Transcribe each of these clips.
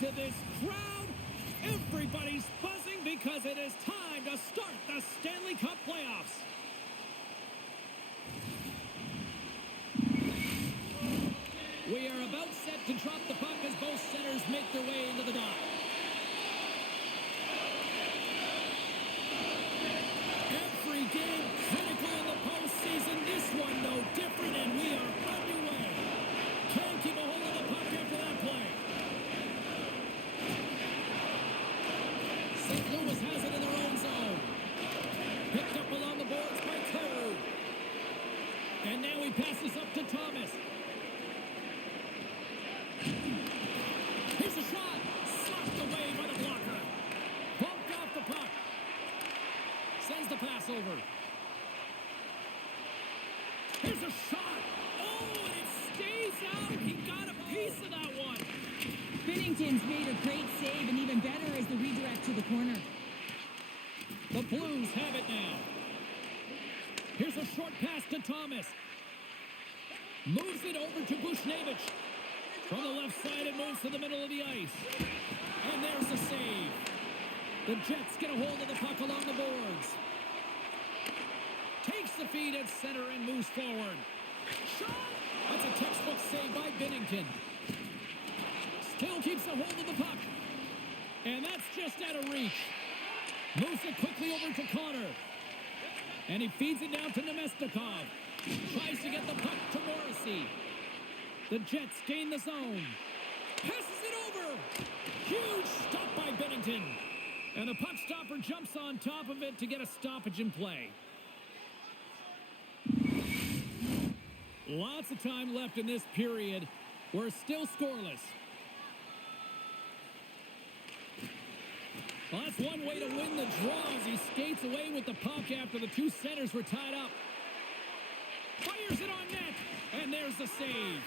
to this crowd. Everybody's buzzing because it is time to start the Stanley Cup playoffs. We are about set to drop the puck as both centers make their way into the dot. Every game critical in the postseason. This one no different, and we are underway. Can't keep a hold of the puck after that play. St. Louis has it in their own zone. Picked up along the boards by Carew. And now he passes up to Thomas. Here's a shot. Slapped away by the blocker. Bumped off the puck. Sends the pass over. Here's a shot. Oh, and it stays out. He got a piece of that one. Binnington's made a great save, and even better is the redirect to the corner. The Blues have it now. Here's a short pass to Thomas. Moves it over to Bushnevich. From the left side, it moves to the middle of the ice. And there's the save. The Jets get a hold of the puck along the boards. Takes the feed at center and moves forward. Shot! That's a textbook save by Binnington. Still keeps a hold of the puck. And that's just out of reach. Moves it quickly over to Connor. And he feeds it down to Nemestikov. Tries to get the puck to Morrissey. The Jets gain the zone. Passes it over. Huge stop by Binnington. And the puck stopper jumps on top of it to get a stoppage in play. Lots of time left in this period. We're still scoreless. Well, that's one way to win the draw as he skates away with the puck after the two centers were tied up. Fires it on net, and there's the save.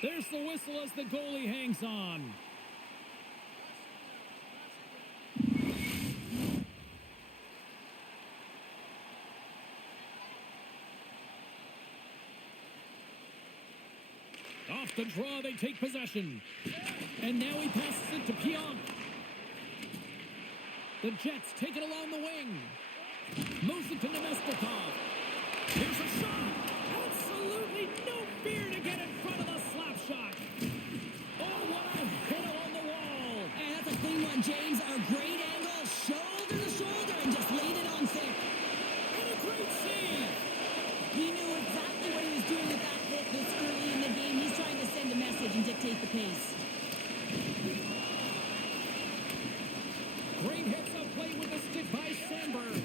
There's the whistle as the goalie hangs on. Off the draw, they take possession. And now he passes it to Pionk. The Jets take it along the wing. Moves it to Nemestikov. Here's a shot. Absolutely no fear to get in front of the slap shot. Oh, what a hit along the wall. And that's a clean one, James. A great angle, shoulder to shoulder, and just laid it on thick. And a great save. He knew exactly what he was doing with that hit this early in the game. He's trying to send a message and dictate the pace. Great hits up play with the stick by Sandberg.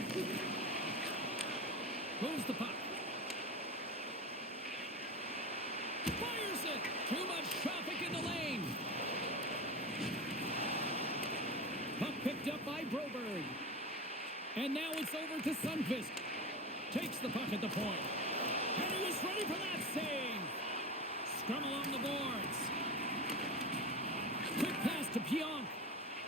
Moves the puck. Fires it. Too much traffic in the lane. Puck picked up by Broberg. And now it's over to Sundqvist. Takes the puck at the point. And he was ready for that save. Scrum along the boards. Quick pass to Pionk.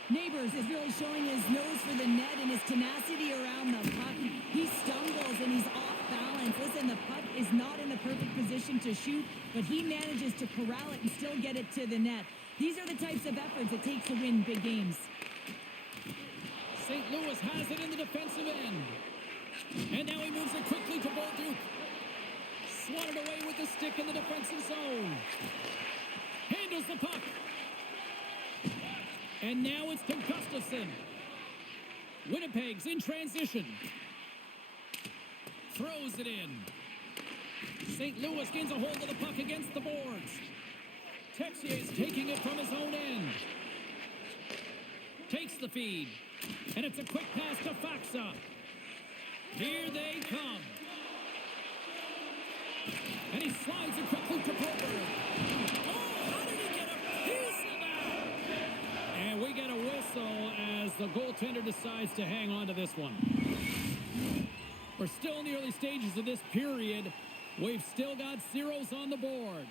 Neighbors is really showing his nose for the net and his tenacity around the puck. He stumbles and he's off balance. Listen, the puck is not in the perfect position to shoot, but he manages to corral it and still get it to the net. These are the types of efforts it takes to win big games. St. Louis has it in the defensive end. And now he moves it quickly to Bolduc. Swatted away with the stick in the defensive zone. Handles the puck. And now it's to Gustafsson. Winnipeg's in transition. Throws it in. St. Louis gains a hold of the puck against the boards. Texier's taking it from his own end. Takes the feed. And it's a quick pass to Faksa. Here they come. And he slides it quickly to Broberg. Oh, how did he get a piece of that? And we get a whistle as the goaltender decides to hang on to this one. We're still in the early stages of this period. We've still got zeros on the board.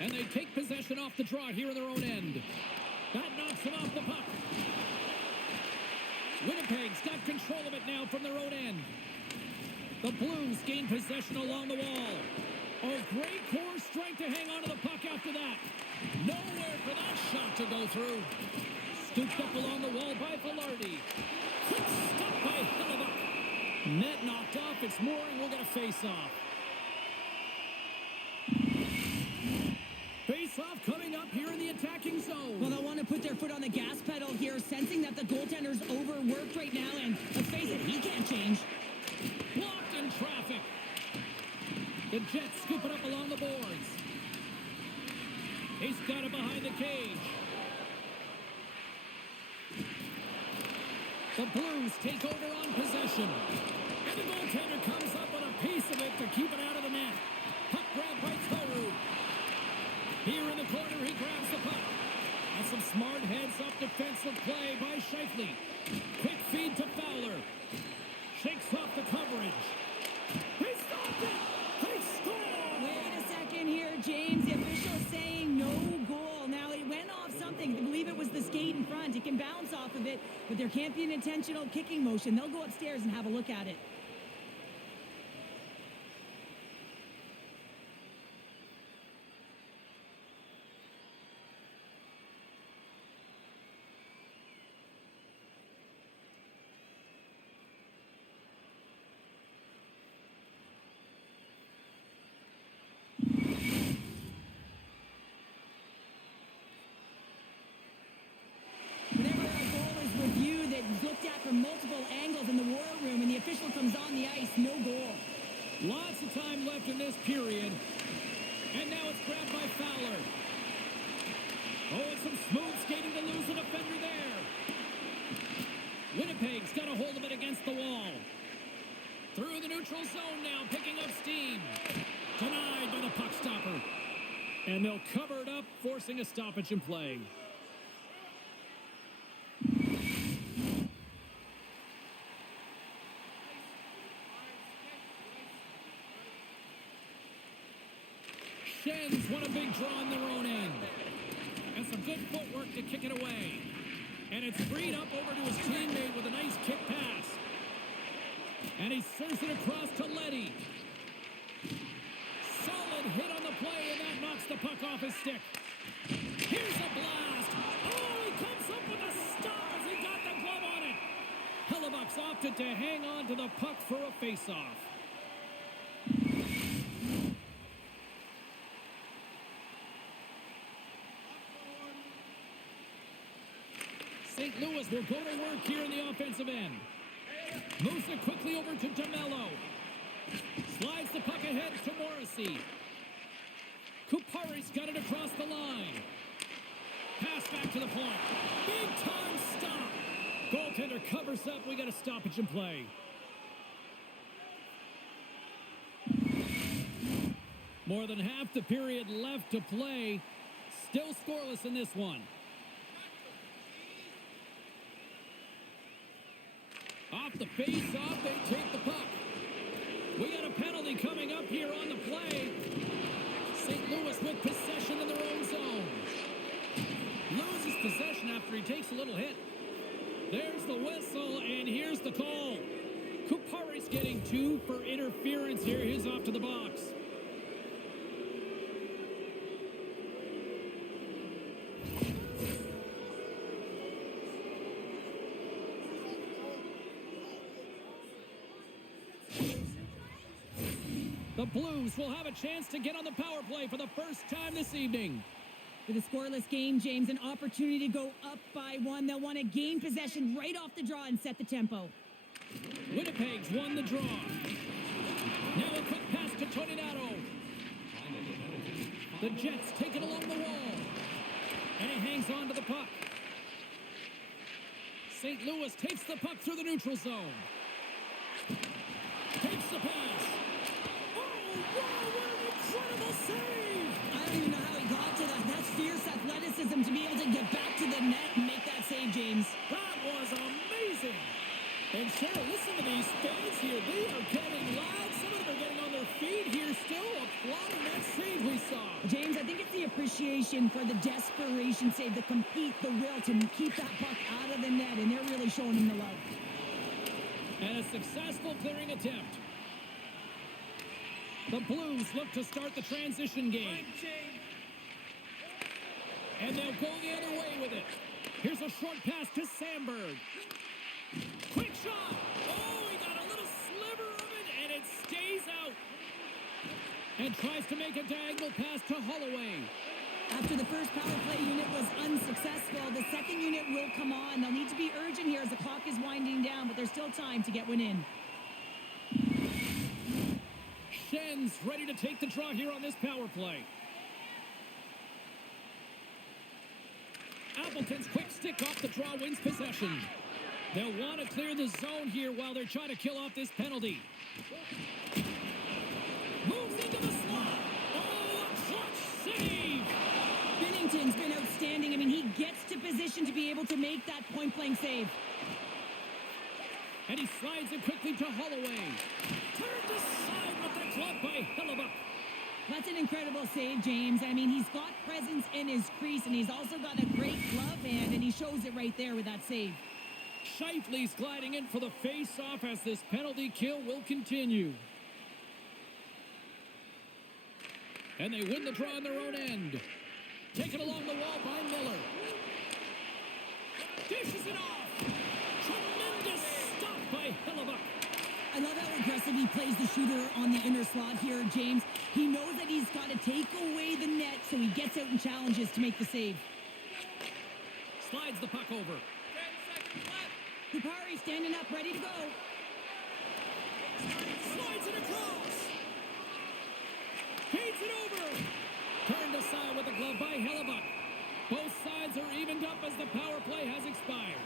And they take possession off the draw here in their own end. That knocks them off the puck. Winnipeg's got control of it now from their own end. The Blues gain possession along the wall. Oh, great core strength to hang on to the puck after that. Nowhere for that shot to go through. Scooped up along the wall by Velarde. Quick stop by Hellebuyck. Net knocked off. It's Mooring. We'll get a face-off. Face-off coming up here in the attacking zone. Well, they'll want to put their foot on the gas pedal here, sensing that the goaltender's overworked right now, and let's face it, he can't change. Blocked in traffic. The Jets scoop it up along the boards. He's got it behind the cage. The Blues take over on possession. And the goaltender comes up with a piece of it to keep it out of the net. Puck grab by Toru. Here in the corner, he grabs the puck. And some smart heads-up defensive play by Scheifele. Quick feed to Fowler. Shakes off the coverage. He stopped it! He scored! Wait a second here, James. The official is saying no goal. Now, it went off something. I believe it was the skate in front. It can bounce off of it, but there can't be an intentional kicking motion. They'll go upstairs and have a look at it. Whenever a goal is reviewed, it's looked at from multiple angles in the war room, and the official comes on the ice, no goal. Lots of time left in this period. And now it's grabbed by Fowler. Oh, it's some smooth skating to lose the defender there. Winnipeg's got a hold of it against the wall. Through the neutral zone now, picking up steam. Denied by the puck stopper. And they'll cover it up, forcing a stoppage in play. Shen's won a big draw on their own end. And some good footwork to kick it away. And it's freed up over to his teammate with a nice kick pass. And he sends it across to Leddy. Solid hit on the play, and that knocks the puck off his stick. Here's a blast. Oh, he comes up with a stars. He got the glove on it. Hellebuyck's opted to hang on to the puck for a face-off. St. Louis will go to work here in the offensive end. Moves it quickly over to DeMello. Slides the puck ahead to Morrissey. Kupari's got it across the line. Pass back to the point. Big time stop. Goaltender covers up. We got a stoppage in play. More than half the period left to play. Still scoreless in this one. Off the face-off, they take the puck. We got a penalty coming up here on the play. St. Louis with possession in their own zone. Loses possession after he takes a little hit. There's the whistle, and here's the call. Kupari's getting 2 for interference here. He's off to the box. The Blues will have a chance to get on the power play for the first time this evening. With a scoreless game, James, an opportunity to go up by 1. They'll want to gain possession right off the draw and set the tempo. Winnipeg's won the draw. Now a quick pass to Toninato. The Jets take it along the wall. And he hangs on to the puck. St. Louis takes the puck through the neutral zone. Takes the pass. Wow, what an incredible save! I don't even know how he got to that. That's fierce athleticism to be able to get back to the net and make that save, James. That was amazing! And Cheryl, listen to these fans here. They are getting loud. Some of them are getting on their feet here, still applauding that save we saw. James, I think it's the appreciation for the desperation save, the compete, the will to keep that puck out of the net, and they're really showing him the love. And a successful clearing attempt. The Blues look to start the transition game. And they'll go the other way with it. Here's a short pass to Sandberg. Quick shot. Oh, he got a little sliver of it, and it stays out. And tries to make a diagonal pass to Holloway. After the first power play unit was unsuccessful, the second unit will come on. They'll need to be urgent here as the clock is winding down, but there's still time to get one in. Schen's ready to take the draw here on this power play. Appleton's quick stick off the draw wins possession. They'll want to clear the zone here while they're trying to kill off this penalty. Moves into the slot. Oh, a clutch save. Binnington's been outstanding. I mean, he gets to position to be able to make that point-blank save. And he slides it quickly to Holloway. Turned aside with the glove by Hellebuck. That's an incredible save, James. I mean, he's got presence in his crease, and he's also got a great glove hand, and he shows it right there with that save. Scheifele's gliding in for the face-off as this penalty kill will continue. And they win the draw on their own end. Taken along the wall by Miller. Dishes it off. Tremendous stop by Hellebuck. I love how aggressive he plays the shooter on the inner slot here, James. He knows that he's got to take away the net, so he gets out and challenges to make the save. Slides the puck over. Kupari standing up, ready to go. Slides it across. Feeds it over. Turned aside with a glove by Hellebuck. Both sides are evened up as the power play has expired.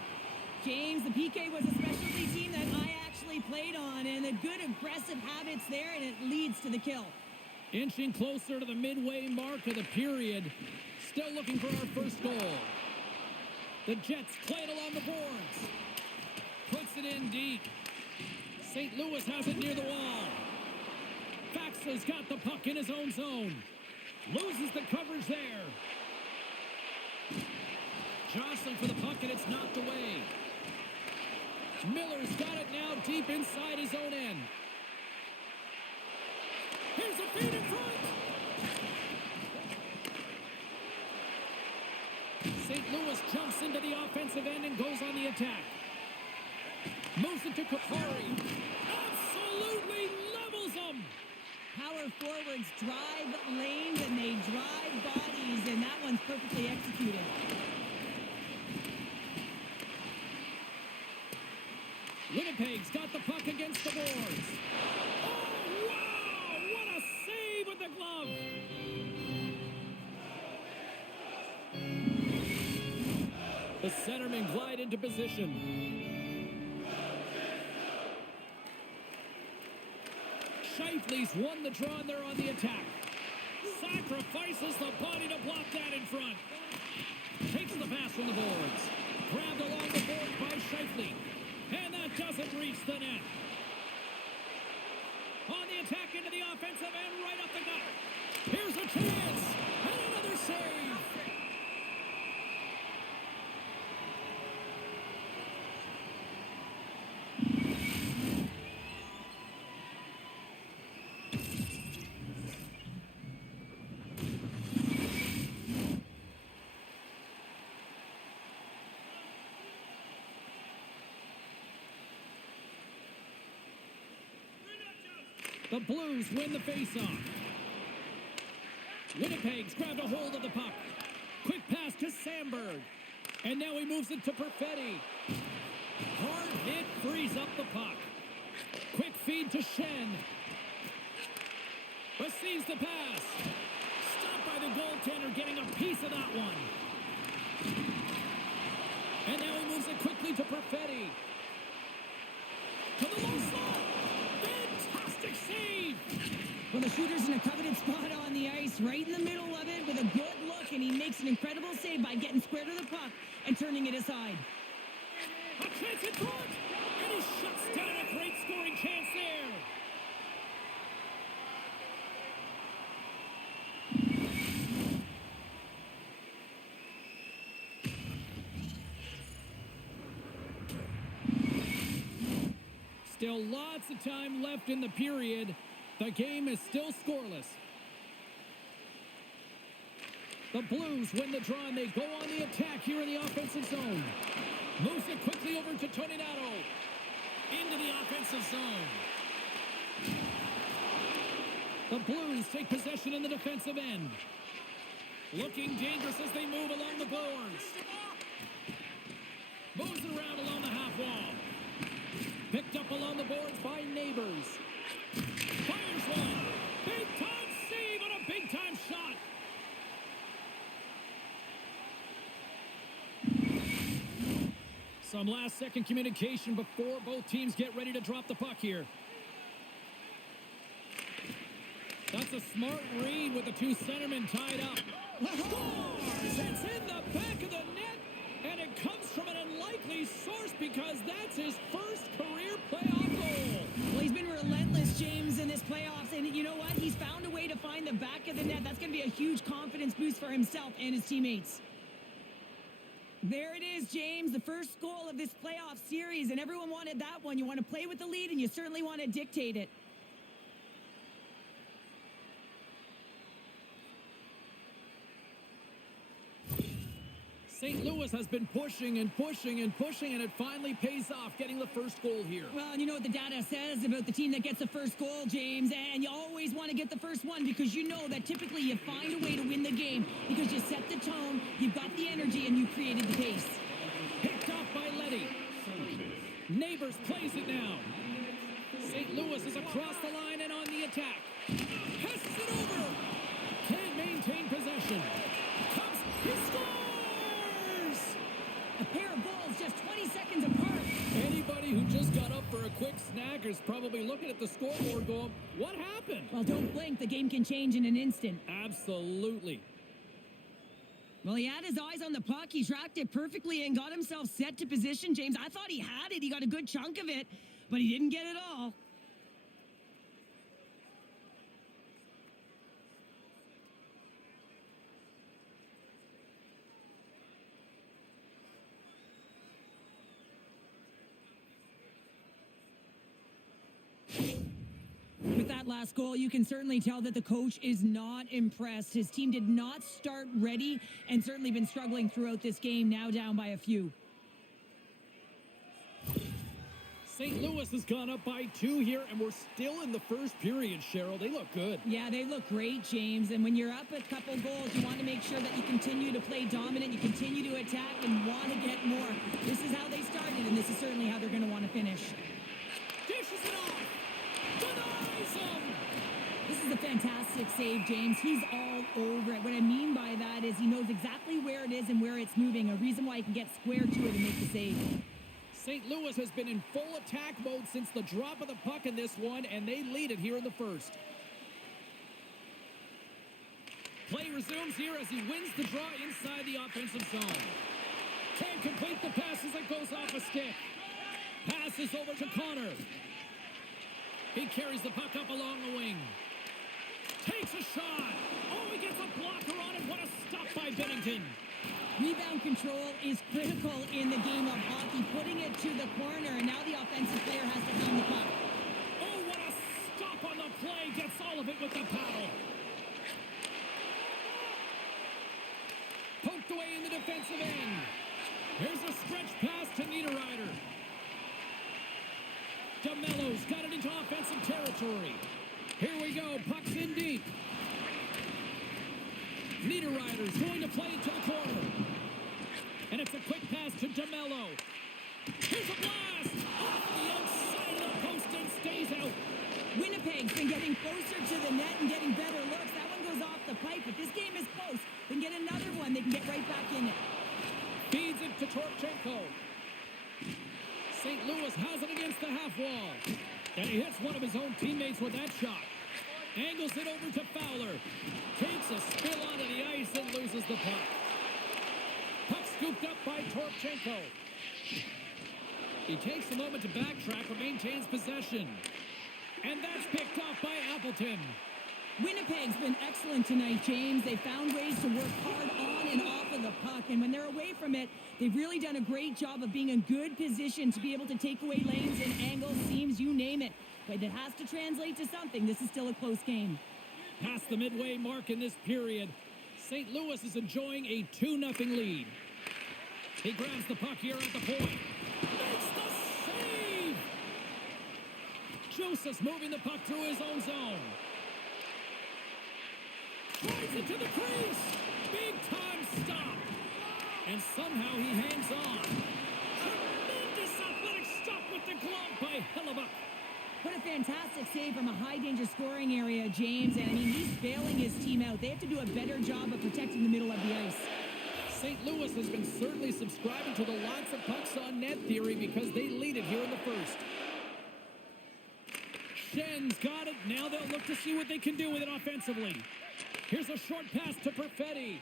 James, the PK was a specialty team that I actually played on, and the good aggressive habits there, and it leads to the kill. Inching closer to the midway mark of the period. Still looking for our first goal. The Jets play it along the boards. Puts it in deep. St. Louis has it near the wall. Faxa's got the puck in his own zone. Loses the coverage there. Jostling for the puck, and it's knocked away. Miller's got it now deep inside his own end. Here's a feed in front. St. Louis jumps into the offensive end and goes on the attack. Moves it to Kupari. Absolutely levels them. Power forwards drive lanes, and they drive bodies, and that one's perfectly executed. Winnipeg's got the puck against the boards. Oh, wow! What a save with the glove! The centermen glide into position. Scheifele's won the draw, and they're on the attack. Sacrifices the body to block that in front. Takes the pass from the boards. Grabbed along the boards by Scheifele. And that doesn't reach the net. On the attack into the offensive end, right up the gut. Here's a chance. And another save. The Blues win the faceoff. Winnipeg's grabbed a hold of the puck. Quick pass to Sandberg. And now he moves it to Perfetti. Hard hit frees up the puck. Quick feed to Schenn. Receives the pass. Stopped by the goaltender, getting a piece of that one. And now he moves it quickly to Perfetti. To the low slot. Fantastic save. Well, the shooter's in a coveted spot on the ice, right in the middle of it with a good look, and he makes an incredible save by getting square to the puck and turning it aside. A chance in front, and he shuts down a great scoring chance there. Still lots of time left in the period. The game is still scoreless. The Blues win the draw, and they go on the attack here in the offensive zone. Moves it quickly over to Tony Nato. Into the offensive zone. The Blues take possession in the defensive end. Looking dangerous as they move along the boards. Moves it around along the half wall. Picked up along the boards by Neighbors. Fires one. Big time save on a big time shot. Some last second communication before both teams get ready to drop the puck here. That's a smart read with the two centermen tied up. Scores! It's in the back of the net, and it comes from an unlikely source because that's his first career playoff goal. Well, he's been relentless, James, in this playoffs, and you know what? He's found a way to find the back of the net. That's going to be a huge confidence boost for himself and his teammates. There it is, James, the first goal of this playoff series, and everyone wanted that one. You want to play with the lead, and you certainly want to dictate it. St. Louis has been pushing and pushing and pushing, and it finally pays off, getting the first goal here. Well, and you know what the data says about the team that gets the first goal, James, and you always want to get the first one because you know that typically you find a way to win the game because you set the tone, you've got the energy, and you created the pace. Picked off by Letty. Neighbors plays it now. St. Louis is across the line and on the attack. Passes it over. Can't maintain possession. Comes, he scores! A pair of goals just 20 seconds apart. Anybody who just got up for a quick snack is probably looking at the scoreboard going, what happened? Well, don't blink. The game can change in an instant. Absolutely. Well, he had his eyes on the puck. He tracked it perfectly and got himself set to position, James. I thought he had it. He got a good chunk of it, but he didn't get it all. With that last goal, you can certainly tell that the coach is not impressed. His team did not start ready and certainly been struggling throughout this game, now down by a few. St. Louis has gone up by 2 here, and we're still in the first period, Cheryl. They look good. Yeah, they look great, James. And when you're up a couple goals, you want to make sure that you continue to play dominant, you continue to attack, and want to get more. This is how they started, and this is certainly how they're going to want to finish. Dishes it off. Denies him. This is a fantastic save, James. He's all over it. What I mean by that is he knows exactly where it is and where it's moving, a reason why he can get square to it and make the save. St. Louis has been in full attack mode since the drop of the puck in this one, and they lead it here in the first. Play resumes here as he wins the draw inside the offensive zone. Can't complete the pass as it goes off a stick. Passes over to Connor. He carries the puck up along the wing. Takes a shot. Oh, he gets a blocker on it. What a stop by Bennington. Rebound control is critical in the game of hockey, putting it to the corner, and now the offensive player has to hound the puck. Oh, what a stop on the play. Gets all of it with the paddle. Poked away in the defensive end. Here's a stretch pass to Niederreiter. DeMello's got it into offensive territory. Here we go. Puck's in deep. Niederreiter's going to play it to the corner. And it's a quick pass to DeMello. Here's a blast! Off the outside of the post and stays out. Winnipeg's been getting closer to the net and getting better looks. That one goes off the pipe, but this game is close. They can get another one. They can get right back in it. Feeds it to Torchenko. St. Louis has it against the half wall. And he hits one of his own teammates with that shot. Angles it over to Fowler. Takes a spill onto the ice and loses the puck. Puck scooped up by Torchenko. He takes a moment to backtrack but maintains possession. And that's picked off by Appleton. Winnipeg's been excellent tonight, James. They found ways to work hard on and off of the puck. And when they're away from it, they've really done a great job of being in good position to be able to take away lanes and angles, seams, you name it. but it has to translate to something. This is still a close game. Past the midway mark in this period, St. Louis is enjoying a 2-0 lead. He grabs the puck here at the point. Makes the save! Joseph's moving the puck through his own zone. Drives it to the crease. Big time stop. And somehow he hangs on. Tremendous athletic stop with the glove by Hellebuck. What a fantastic save from a high-danger scoring area, James. And, I mean, he's bailing his team out. They have to do a better job of protecting the middle of the ice. St. Louis has been certainly subscribing to the lots of pucks on net theory because they lead it here in the first. Schen's got it. Now they'll look to see what they can do with it offensively. Here's a short pass to Perfetti.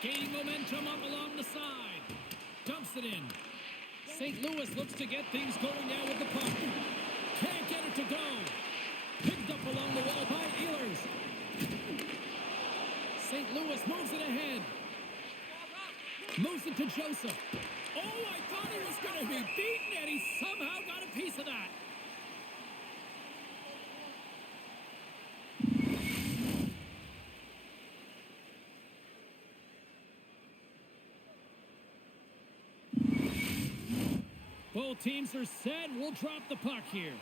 Gaining momentum up along the side. Dumps it in. St. Louis looks to get things going now with the puck. Can't get it to go. Picked up along the wall by Ehlers. St. Louis moves it ahead. Moves it to Joseph. Oh, I thought he was going to be beaten, and he somehow got a piece of that. Both teams are set. We'll drop the puck here.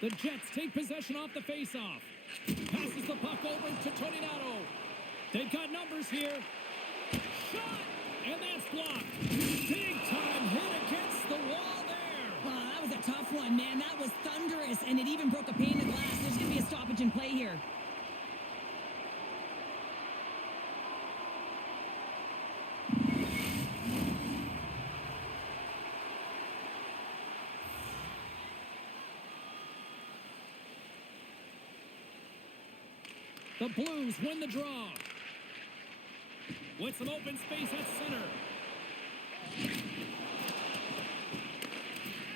The Jets take possession off the faceoff. Passes the puck over to Toninato. They've got numbers here. Shot! And that's blocked. Big time hit against the wall there. Wow, that was a tough one, man. That was thunderous, and it even broke a pane of glass. There's going to be a stoppage in play here. The Blues win the draw. With some open space at center.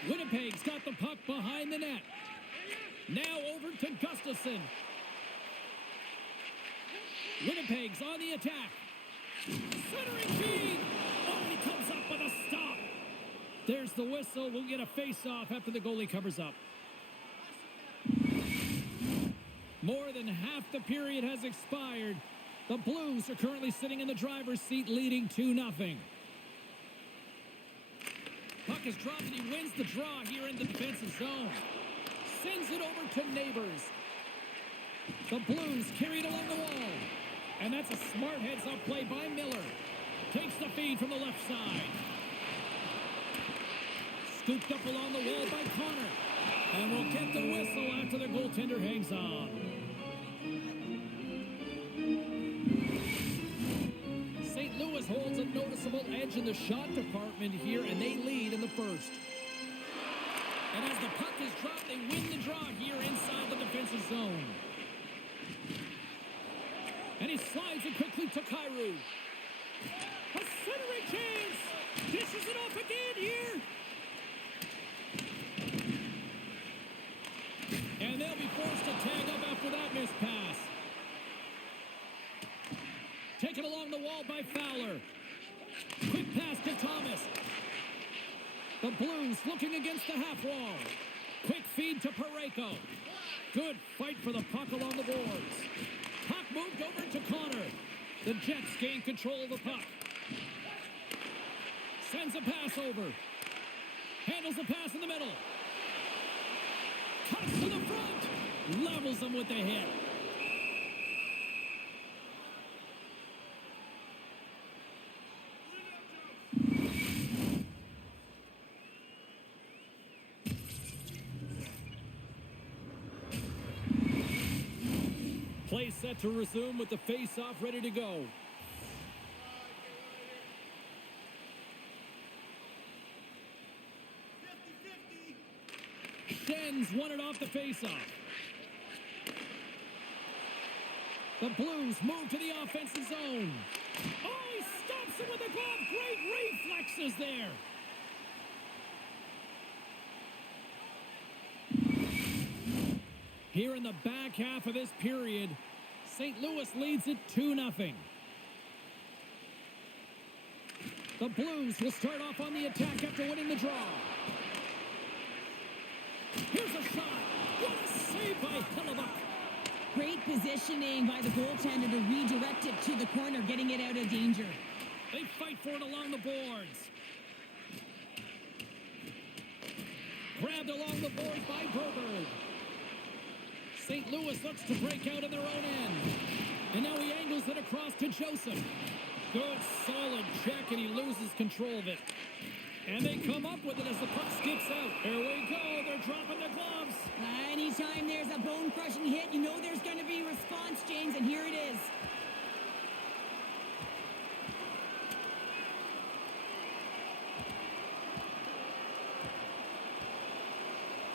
Winnipeg's got the puck behind the net. Now over to Gustafsson. Winnipeg's on the attack. Centering feed. Oh, he comes up with a stop. There's the whistle. We'll get a face-off after the goalie covers up. More than half the period has expired. The Blues are currently sitting in the driver's seat, leading 2-0. Puck is dropped and he wins the draw here in the defensive zone. Sends it over to Neighbors. The Blues carry it along the wall. And that's a smart heads-up play by Miller. Takes the feed from the left side. Scooped up along the wall by Connor. And we'll get the whistle after the goaltender hangs on. St. Louis holds a noticeable edge in the shot department here, and they lead in the first. And as the puck is dropped, they win the draw here inside the defensive zone. And he slides it quickly to Kyrou. A centering chance! Dishes it off again here! And they'll be forced to tag up after that missed pass. Taken along the wall by Fowler. Quick pass to Thomas. The Blues looking against the half wall. Quick feed to Parayko. Good fight for the puck along the boards. Puck moved over to Connor. The Jets gain control of the puck. Sends a pass over. Handles the pass in the middle. Cuts to the front. Levels them with the hit. Play set to resume with the face-off ready to go. Schen's won it off the face-off. The Blues move to the offensive zone. Oh, he stops him with the glove. Great reflexes there. Here in the back half of this period, St. Louis leads it 2-0. The Blues will start off on the attack after winning the draw. Here's a shot. What a save by Hellebuck. Great positioning by the goaltender to redirect it to the corner, getting it out of danger. They fight for it along the boards. Grabbed along the boards by Broberg. St. Louis looks to break out of their own end. And now he angles it across to Joseph. Good, solid check, and he loses control of it. And they come up with it as the puck skips out. Here we go. They're dropping the gloves. Anytime there's a bone-crushing hit, you know there's going to be response, James, and here it is.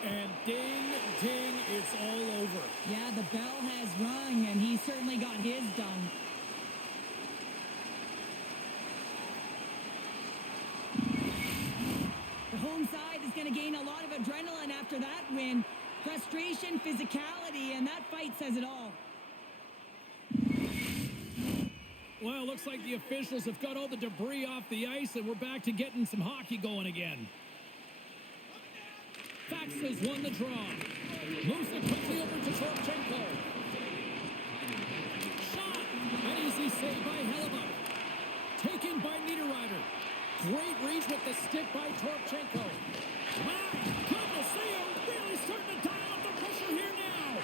And ding, ding, it's all over. Yeah, the bell has rung, and he certainly got his done. The home side is going to gain a lot of adrenaline after that win. Frustration, physicality, and that fight says it all. Well, looks like the officials have got all the debris off the ice, and we're back to getting some hockey going again. Fax has won the draw. Moves it quickly over to Torchenko. Shot! An easy save by Hellebuck. Taken by Niederreiter. Great reach with the stick by Torchenko. My goodness, they are really starting to dial up the pressure here now.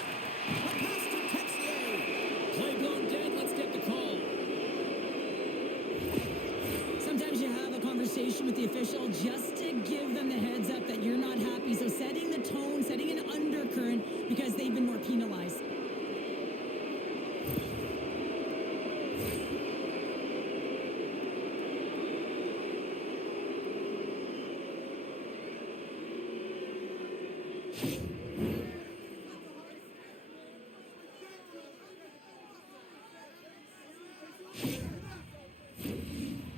A pass to Texier. Play blown dead. Let's get the call. Sometimes you have a conversation with the official just to give them the heads up that you're not happy. So setting the tone, setting an undercurrent because they've been more penalized.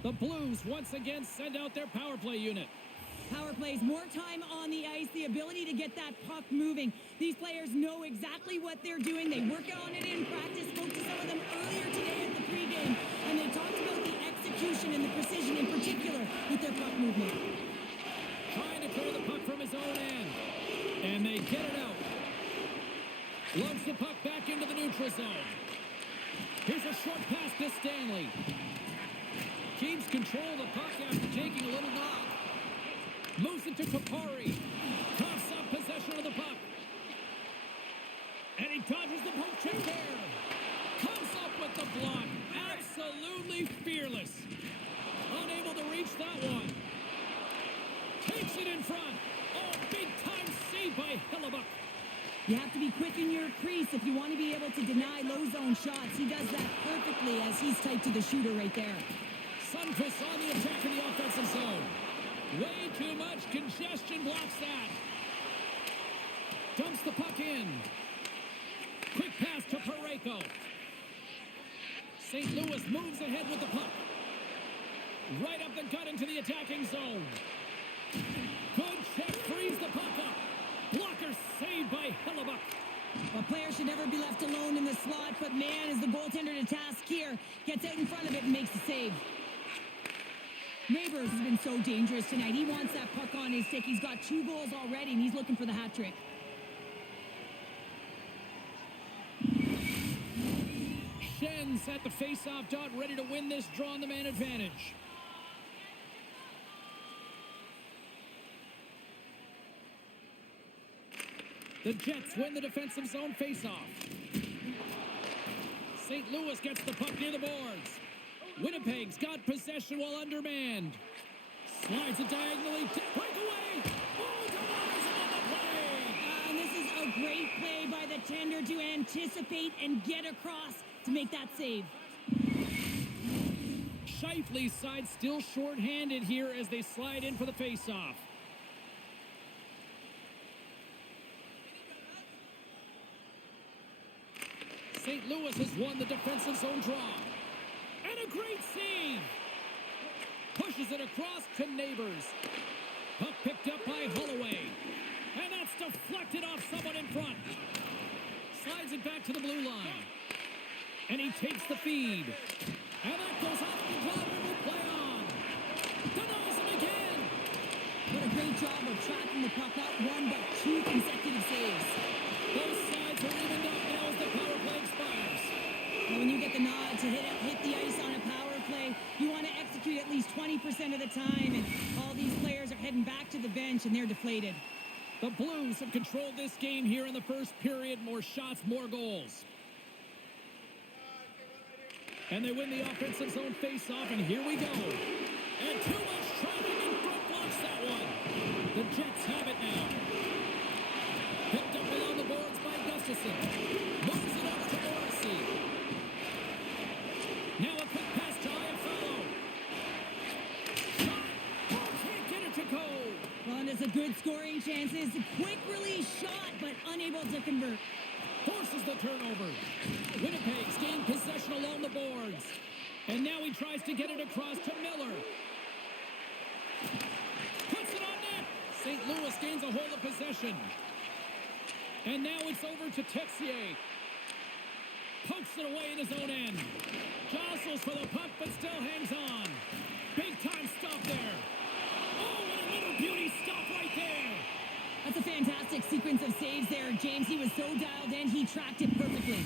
The Blues once again send out their power play unit. Power plays, more time on the ice, the ability to get that puck moving. These players know exactly what they're doing. They work on it in practice. Spoke to some of them earlier today at the pregame, and they talked about the execution and the precision in particular with their puck movement. Trying to clear the puck from his own end. And they get it out. Lugs the puck back into the neutral zone. Here's a short pass to Stanley. Keeps control of the puck after taking a little knock. Moves it to Kapari. Coughs up possession of the puck. And he dodges the poke check there. Comes up with the block. Absolutely fearless. Unable to reach that one. Takes it in front. Oh, big time save by Hellebuck. You have to be quick in your crease if you want to be able to deny low zone shots. He does that perfectly as he's tight to the shooter right there. Sundqvist on the attack in the offensive zone. Way too much congestion blocks that. Dumps the puck in. Quick pass to Parayko. St. Louis moves ahead with the puck. Right up the gut into the attacking zone. Good check, frees the puck up. Blocker saved by Hellebuck. A player should never be left alone in the slot, but man, is the goaltender to task here. Gets out in front of it and makes the save. Neighbors has been so dangerous tonight. He wants that puck on his stick. He's got 2 goals already, and he's looking for the hat trick. Schen's at the face-off dot, ready to win this draw on the man advantage. The Jets win the defensive zone face-off. St. Louis gets the puck near the boards. Winnipeg's got possession while undermanned. Slides it diagonally. Breakaway! Oh, denies him on the play! And this is a great play by the tender to anticipate and get across to make that save. Scheifele's side still short-handed here as they slide in for the face-off. St. Louis has won the defensive zone draw. And a great save! Pushes it across to Neighbors. Puck picked up by Holloway. And that's deflected off someone in front. Slides it back to the blue line. And he takes the feed. And that goes off the glove and will play on. great job of tracking the puck, not one but two consecutive saves. Both sides are evened up now as the power play expires. Now, when you get the nod to hit the ice on a power play, you want to execute at least 20% of the time, and all these players are heading back to the bench, and they're deflated. The Blues have controlled this game here in the first period. More shots, more goals. And they win the offensive zone face-off, and here we go. And too much traffic in front blocks that one. The Jets have it now. Picked up along the boards by Gustafson. Moves it over to Morrissey. Now a quick pass to Iafallo. Shot. Oh, can't get it to go. Well, and it's a good scoring chances. A quick release shot, but unable to convert. Forces the turnover. Winnipeg's gained possession along the boards. And now he tries to get it across to Miller. Puts it on net. St. Louis gains a hold of possession. And now it's over to Texier. Pokes it away in his own end. Jostles for the puck, but still hangs on. Big time stop there. Oh, and another beauty stop right there. That's a fantastic sequence of saves there, James. He was so dialed in, he tracked it perfectly.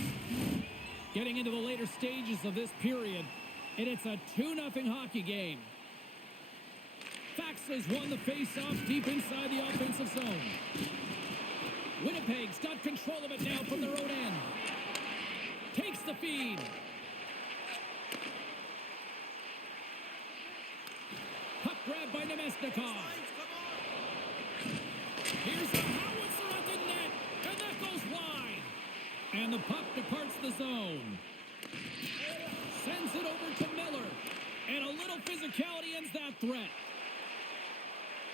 Getting into the later stages of this period, and it's a 2-0 hockey game. Fax has won the face-off deep inside the offensive zone. Winnipeg's got control of it now from their own end. Takes the feed. Puck grab by Nemesnikov. Here's the howitzer at the net, and that goes wide. And the puck departs the zone. Sends it over to Miller. And a little physicality ends that threat.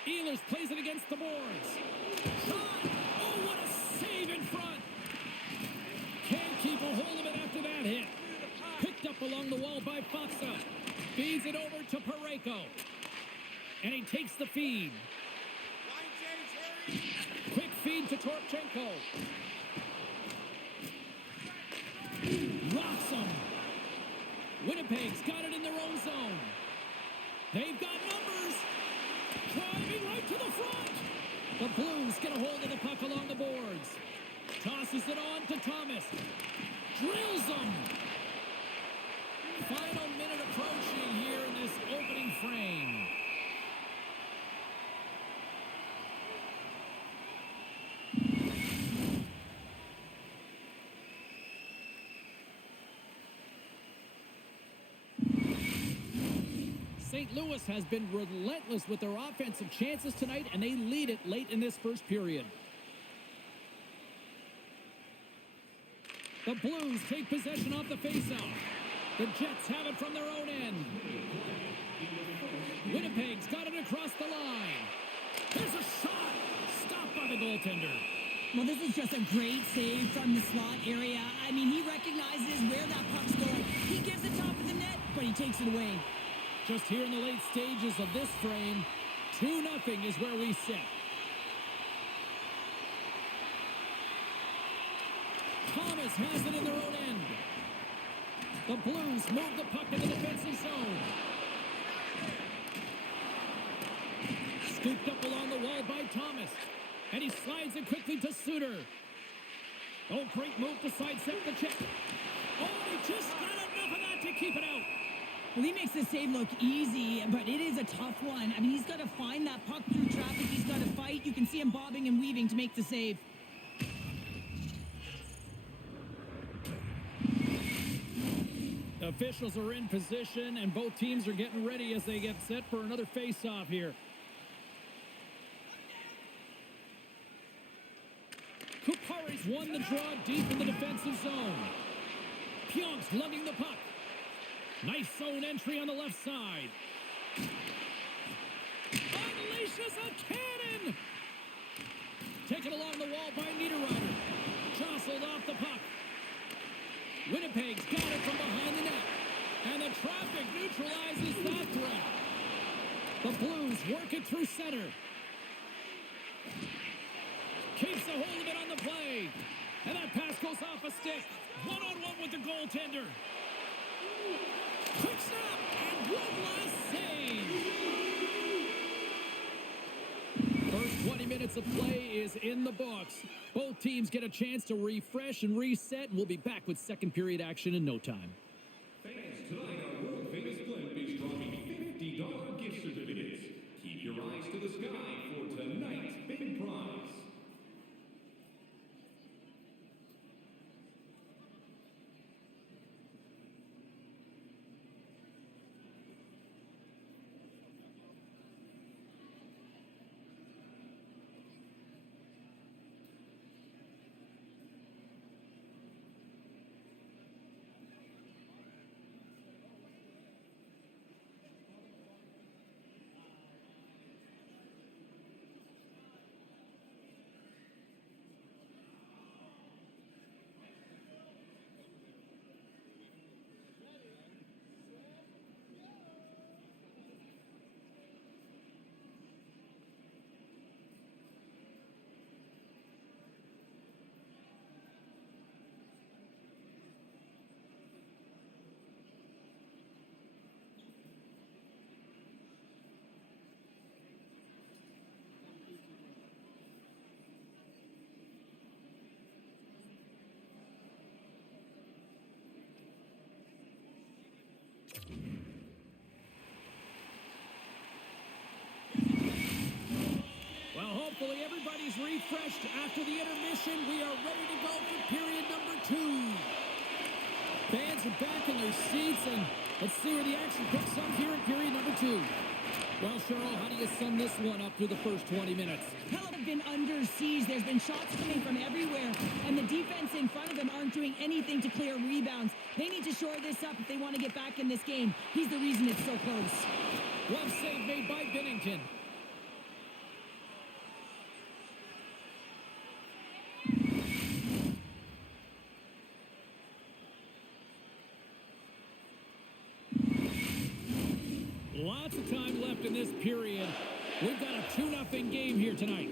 Ehlers plays it against the boards. Shot! Oh, what a save in front! Can't keep a hold of it after that hit. Picked up along the wall by Faksa. Feeds it over to Parayko. And he takes the feed. Quick feed to Torchenko. Rocks him. Winnipeg's got it in their own zone. They've got numbers. Driving right to the front. The Blues get a hold of the puck along the boards. Tosses it on to Thomas. Drills him. Final minute approaching here in this opening frame. St. Louis has been relentless with their offensive chances tonight, and they lead it late in this first period. The Blues take possession off the faceoff. The Jets have it from their own end. Winnipeg's got it across the line. There's a shot. Stopped by the goaltender. Well, this is just a great save from the slot area. I mean, he recognizes where that puck's going. He gives it top of the net, but he takes it away. Just here in the late stages of this frame, 2-0 is where we sit. Thomas has it in their own end. The Blues move the puck in the defensive zone. Scooped up along the wall by Thomas. And he slides it quickly to Suter. Oh, great move to sidestep the check. Oh, he just got enough of that to keep it out. Well, he makes the save look easy, but it is a tough one. I mean, he's got to find that puck through traffic. He's got to fight. You can see him bobbing and weaving to make the save. The officials are in position, and both teams are getting ready as they get set for another face-off here. Kupari's won the draw deep in the defensive zone. Pionk's lugging the puck. Nice zone entry on the left side. Unleashes a cannon! Taken along the wall by Niederreiter. Jostled off the puck. Winnipeg's got it from behind the net. And the traffic neutralizes that threat. The Blues work it through center. Keeps a hold of it on the play. And that pass goes off a stick. One-on-one with the goaltender. Quick snap, and one last save. 20 minutes of play is in the books. Both teams get a chance to refresh and reset, and we'll be back with second period action in no time. Fans, tonight our world-famous blimp is drawing $50 gift certificates. Keep your eyes to the sky for tonight's big prize. Hopefully everybody's refreshed after the intermission. We are ready to go for period number 2. Fans are back in their seats, and let's see where the action picks up here in period number 2. Well, Cheryl, how do you sum this one up through the first 20 minutes? Hell have been under siege. There's been shots coming from everywhere, and the defense in front of them aren't doing anything to clear rebounds. They need to shore this up if they want to get back in this game. He's the reason it's so close. Glove save made by Binnington. Lots of time left in this period. We've got a 2-0 game here tonight.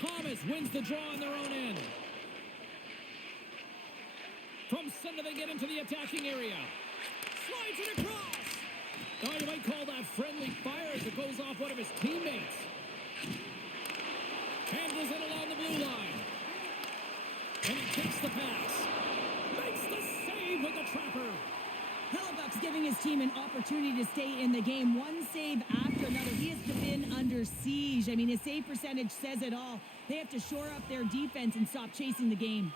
Thomas wins the draw on their own end. From center they get into the attacking area. Slides it across. Oh, you might call that friendly fire as it goes off one of his teammates. Handles it along the blue line. And he takes the pass. Makes the save with the trapper. Hellebuck's giving his team an opportunity to stay in the game. One save after another. He has been under siege. I mean, his save percentage says it all. They have to shore up their defense and stop chasing the game.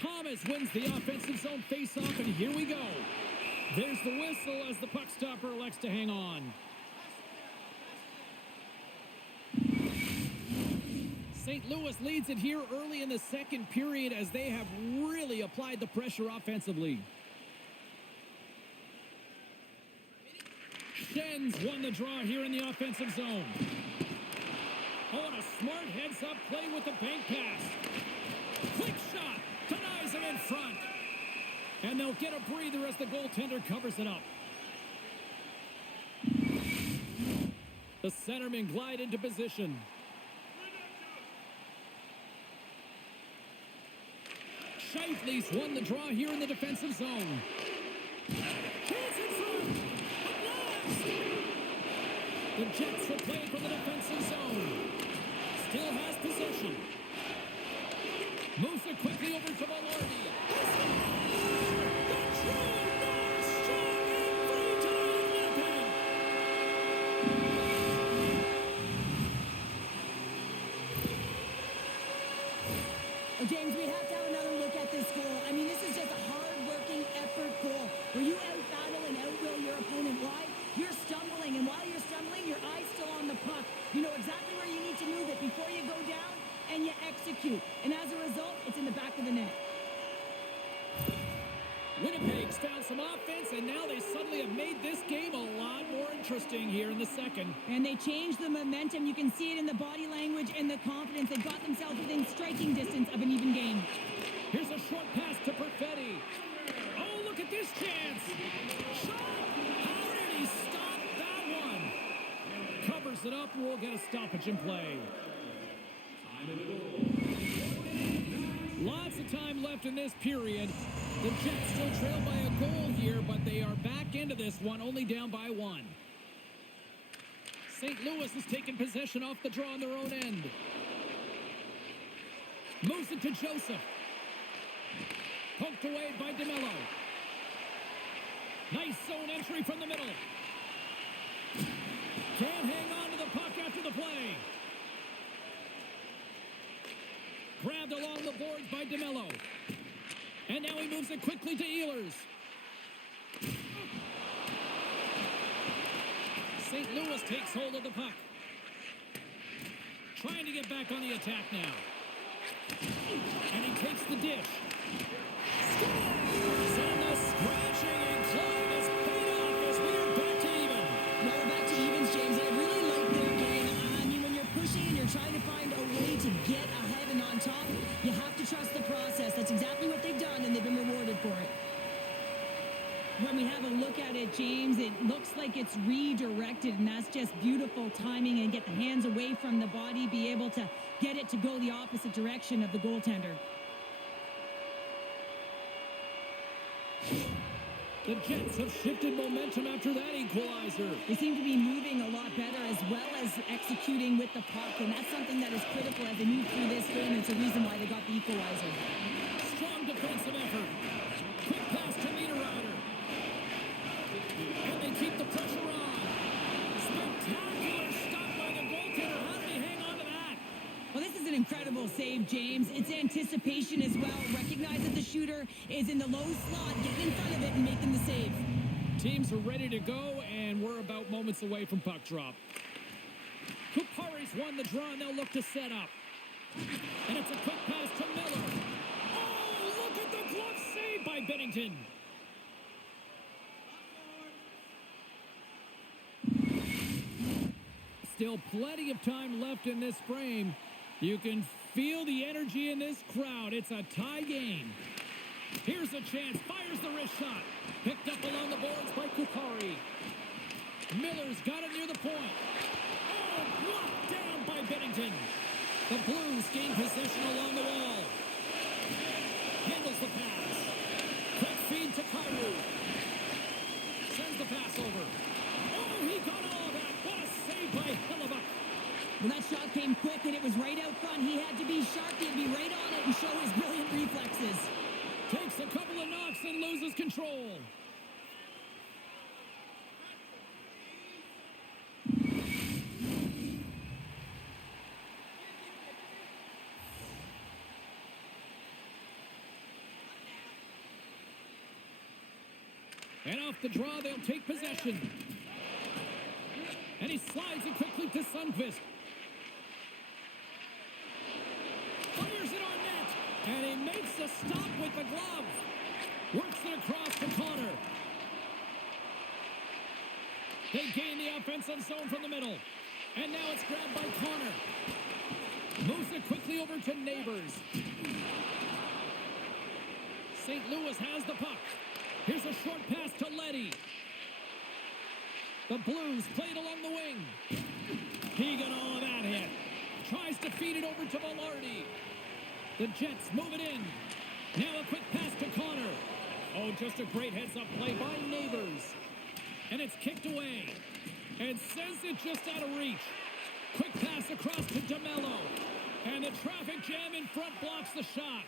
Thomas wins the offensive zone face-off, and here we go. There's the whistle as the puck stopper elects to hang on. St. Louis leads it here early in the second period as they have really applied the pressure offensively. Schenns won the draw here in the offensive zone. Oh, and a smart heads-up play with the bank pass. Quick shot. Denies him in front. And they'll get a breather as the goaltender covers it up. The centermen glide into position. Scheifele's won the draw here in the defensive zone. Chance in front. At last. The Jets will play from the defensive zone. Still has possession. Moves it quickly over to Velarde. The true North strong and free tonight in Winnipeg. Oh, James, we have to have another look at this goal. I mean, this is just a hard-working effort goal where you out-battle and out-will your opponent. Why? You're stumbling, and while you're stumbling, your eye's still on the puck. You know exactly where you need to move it before you go down, and you execute. And as a result, it's in the back of the net. Winnipeg's found some offense, and now they suddenly have made this game a lot more interesting here in the second. And they changed the momentum. You can see it in the body language and the confidence. They got themselves within striking distance of an even game. Here's a short pass to Perfetti. Oh, look at this chance. Shot! How did he stop that one? Covers it up. We'll get a stoppage in play. Lots of time left in this period. The Jets still trail by a goal here, but they are back into this one, only down by 1. St. Louis has taken possession off the draw on their own end. Moves it to Joseph. Poked away by DeMello. Nice zone entry from the middle. Can't hang on to the puck after the play. Grabbed along the boards by DeMello. And now he moves it quickly to Ehlers. St. Louis takes hold of the puck. Trying to get back on the attack now. And he takes the dish. Scores! And the scratching and clawing is paid off as we're back to even. Well, we're back to evens, James. I really like their game. I mean, when you're pushing and you're trying to find a way to get ahead and on top, you have to trust the process. That's exactly what they've done, and they've been rewarded for it. When we have a look at it, James, it looks like it's redirected, and that's just beautiful timing, and get the hands away from the body, be able to get it to go the opposite direction of the goaltender. The Jets have shifted momentum after that equalizer. They seem to be moving a lot better as well as executing with the puck, and that's something that is critical as they move through this game. It's a reason why they got the equalizer. Strong defensive effort. Quick pass to Niederreiter. And they keep the pressure on. Spectacular stop by the goaltender. How did he hang on to that? Well, this is an incredible save, James. It's anticipation as well. Recognize that the shooter is in the low slot. Get in front of it and making the save. Teams are ready to go, and we're about moments away from puck drop. Kupari's won the draw, and they'll look to set up. And it's a quick pass to Miller. Oh, look at the glove save by Binnington. Still plenty of time left in this frame. You can feel the energy in this crowd. It's a tie game. Here's a chance. Fires the wrist shot. Picked up along the boards by Kupari. Miller's got it near the point. Oh, blocked down by Binnington. The Blues gain possession along the wall. Handles the pass. Quick feed to Kyrou. Sends the pass over. Oh, he got all of that. What a save by Hellebuck. Well, that shot came quick, and it was right out front. He had to be sharp. He had to be right on it and show his brilliant reflexes. Takes a couple of knocks and loses control. And off the draw, they'll take possession. And he slides it quickly to Sundqvist. Fires it on net. And he makes a stop with the glove. Works it across to Connor. They gain the offensive zone from the middle. And now it's grabbed by Connor. Moves it quickly over to Neighbors. St. Louis has the puck. Here's a short pass to Leddy. The Blues played along the wing. He got all of that hit. Tries to feed it over to Velarde. The Jets move it in. Now a quick pass to Connor. Oh, just a great heads-up play by Neighbors. And it's kicked away. And sends it just out of reach. Quick pass across to DeMello. And the traffic jam in front blocks the shot.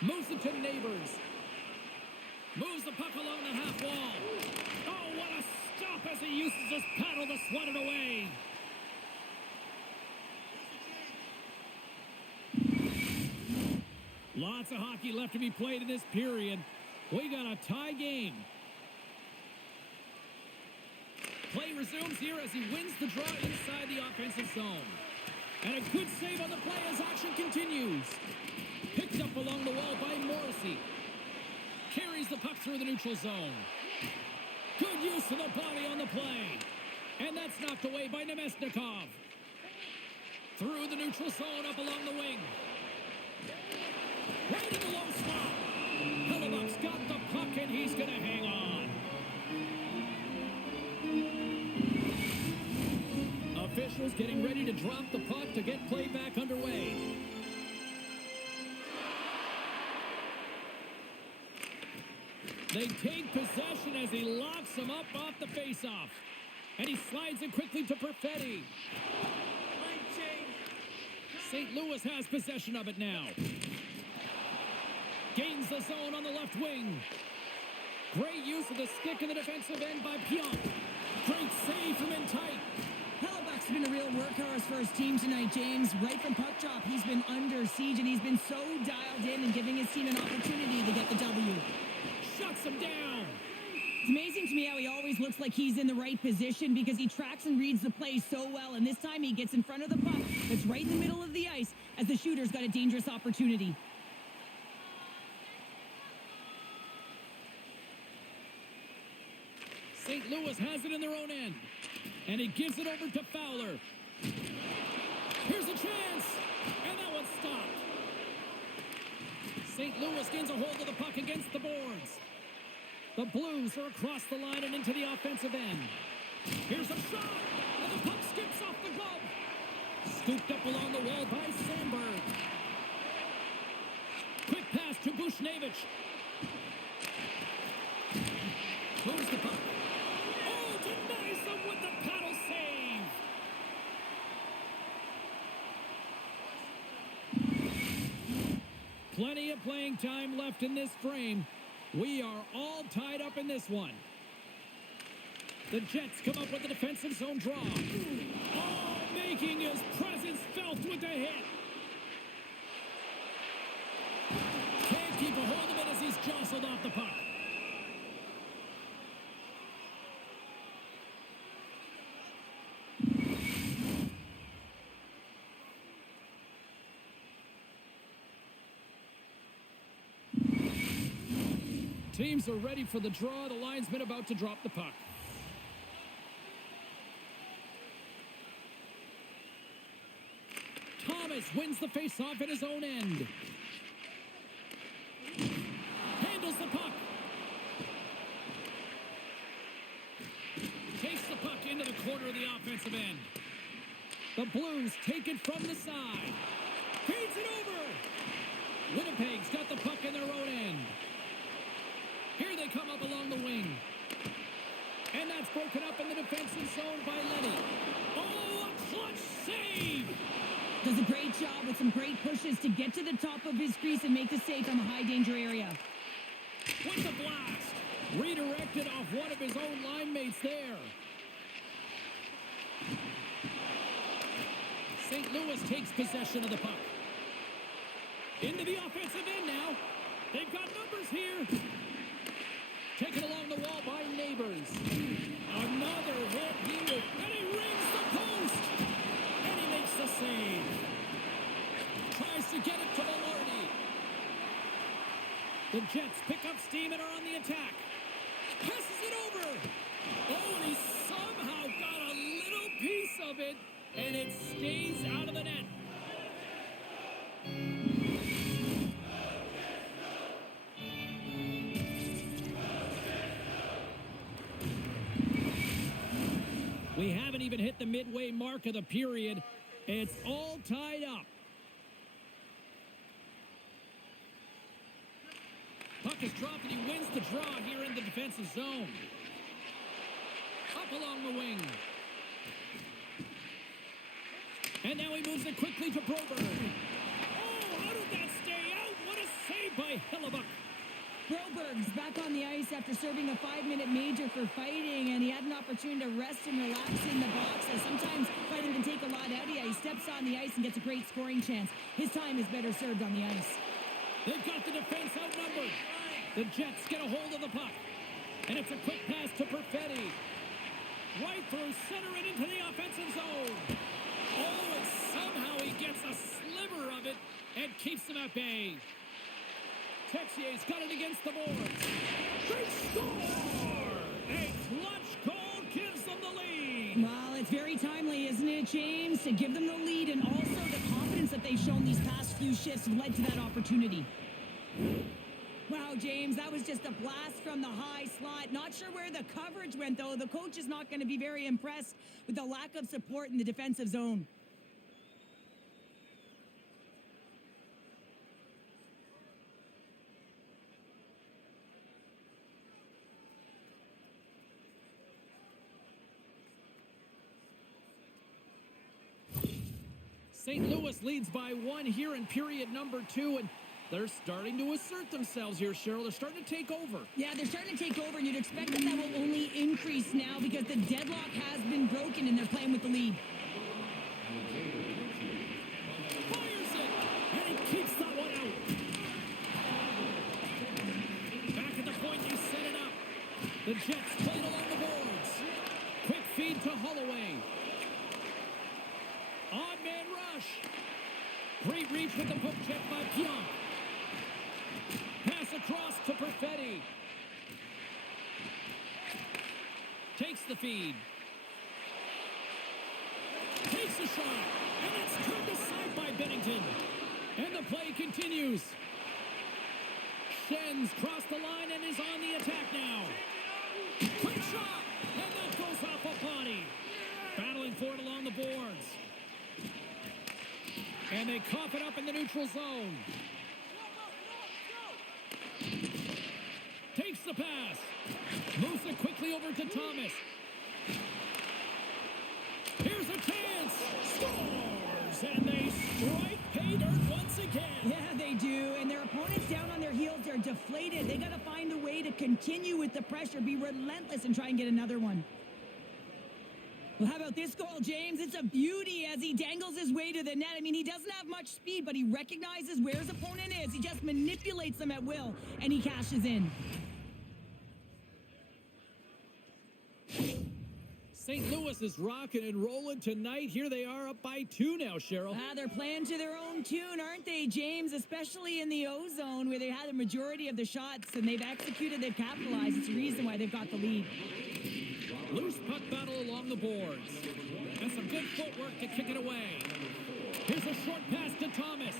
Moves it to Neighbors. Moves the puck along the half wall. Oh, what a stop as he uses his paddle to swat it away. Lots of hockey left to be played in this period. We got a tie game. Play resumes here as he wins the draw inside the offensive zone. And a good save on the play as action continues. Picked up along the wall by Morrissey. Carries the puck through the neutral zone. Good use of the body on the play. And that's knocked away by Nemesnikov. Through the neutral zone up along the wing. Right in the low spot. Hellebuck's got the puck and he's going to hang on. Officials getting ready to drop the puck to get play back underway. They take possession as he locks him up off the faceoff. And he slides it quickly to Perfetti. St. Louis has possession of it now. Gains the zone on the left wing. Great use of the stick in the defensive end by Pionk. Great save from in tight. Hellebuck's been a real workhorse for his team tonight, James. Right from puck drop, he's been under siege, and he's been so dialed in and giving his team an opportunity to get the W. Shuts him down. It's amazing to me how he always looks like he's in the right position because he tracks and reads the play so well, and this time he gets in front of the puck that's right in the middle of the ice as the shooter's got a dangerous opportunity. St. Louis has it in their own end. And he gives it over to Fowler. Here's a chance. And that one's stopped. St. Louis gains a hold of the puck against the boards. The Blues are across the line and into the offensive end. Here's a shot. And the puck skips off the glove. Scooped up along the wall by Sandberg. Quick pass to Bushnevich. Moves the puck. Oh, denies them with the paddle save. Plenty of playing time left in this frame. We are all tied up in this one. The Jets come up with the defensive zone draw. Oh, making his presence felt with the hit. Can't keep a hold of it as he's jostled off the puck. Teams are ready for the draw. The linesman about to drop the puck. Thomas wins the faceoff at his own end. Handles the puck. Takes the puck into the corner of the offensive end. The Blues take it from the side. Feeds it over. Winnipeg's got the puck in their own end. Here they come up along the wing. And that's broken up in the defensive zone by Lenny. Oh, a clutch save! Does a great job with some great pushes to get to the top of his crease and make the save from a high-danger area. With the blast. Redirected off one of his own line mates there. St. Louis takes possession of the puck. Into the offensive end now. They've got numbers here. Taken along the wall by Neighbors. Another hit. And he rings the post. And he makes the save. Tries to get it to Velarde. The Jets pick up steam and are on the attack. Passes it over. Oh, and he somehow got a little piece of it. And it stays out of the net. We haven't even hit the midway mark of the period. It's all tied up. Puck is dropped and he wins the draw here in the defensive zone. Up along the wing. And now he moves it quickly to Broberg. Oh, how did that stay out? What a save by Hellebuck. Broberg's back on the ice after serving a 5-minute major for fighting, and he had an opportunity to rest and relax in the box. As sometimes fighting can take a lot out of you. He steps on the ice and gets a great scoring chance. His time is better served on the ice. They've got the defense outnumbered. The Jets get a hold of the puck. And it's a quick pass to Perfetti. Right through center and into the offensive zone. Oh, and somehow he gets a sliver of it and keeps them at bay. Texier's got it against the boards. They score! A clutch goal gives them the lead. Well, it's very timely, isn't it, James? To give them the lead, and also the confidence that they've shown these past few shifts led to that opportunity. Wow, James, that was just a blast from the high slot. Not sure where the coverage went, though. The coach is not going to be very impressed with the lack of support in the defensive zone. St. Louis leads by 1 here in period number 2, and they're starting to assert themselves here, Cheryl. They're starting to take over. Yeah, they're starting to take over, and you'd expect that will only increase now because the deadlock has been broken and they're playing with the lead. Fires it, and he keeps that one out. Back at the point, they set it up. The Jets played along the boards. Quick feed to Holloway. Odd man rush. Great reach with the poke check by Pionk. Pass across to Perfetti. Takes the feed. Takes a shot. And it's turned aside by Bennington. And the play continues. Schenns crossed the line and is on the attack now. Quick shot. And that goes off a body. Battling for it along the boards. And they cough it up in the neutral zone. Takes the pass. Moves it quickly over to Thomas. Here's a chance. Scores! And they strike pay dirt once again. Yeah, they do. And their opponents down on their heels, they're deflated. They got to find a way to continue with the pressure, be relentless, and try and get another one. Well, how about this goal, James? It's a beauty as he dangles his way to the net. I mean, he doesn't have much speed, but he recognizes where his opponent is. He just manipulates them at will, and he cashes in. St. Louis is rocking and rolling tonight. Here they are up by 2 now, Cheryl. They're playing to their own tune, aren't they, James? Especially in the O-zone where they had the majority of the shots, and they've executed, they've capitalized. It's the reason why they've got the lead. Loose puck battle along the boards. And some good footwork to kick it away. Here's a short pass to Thomas.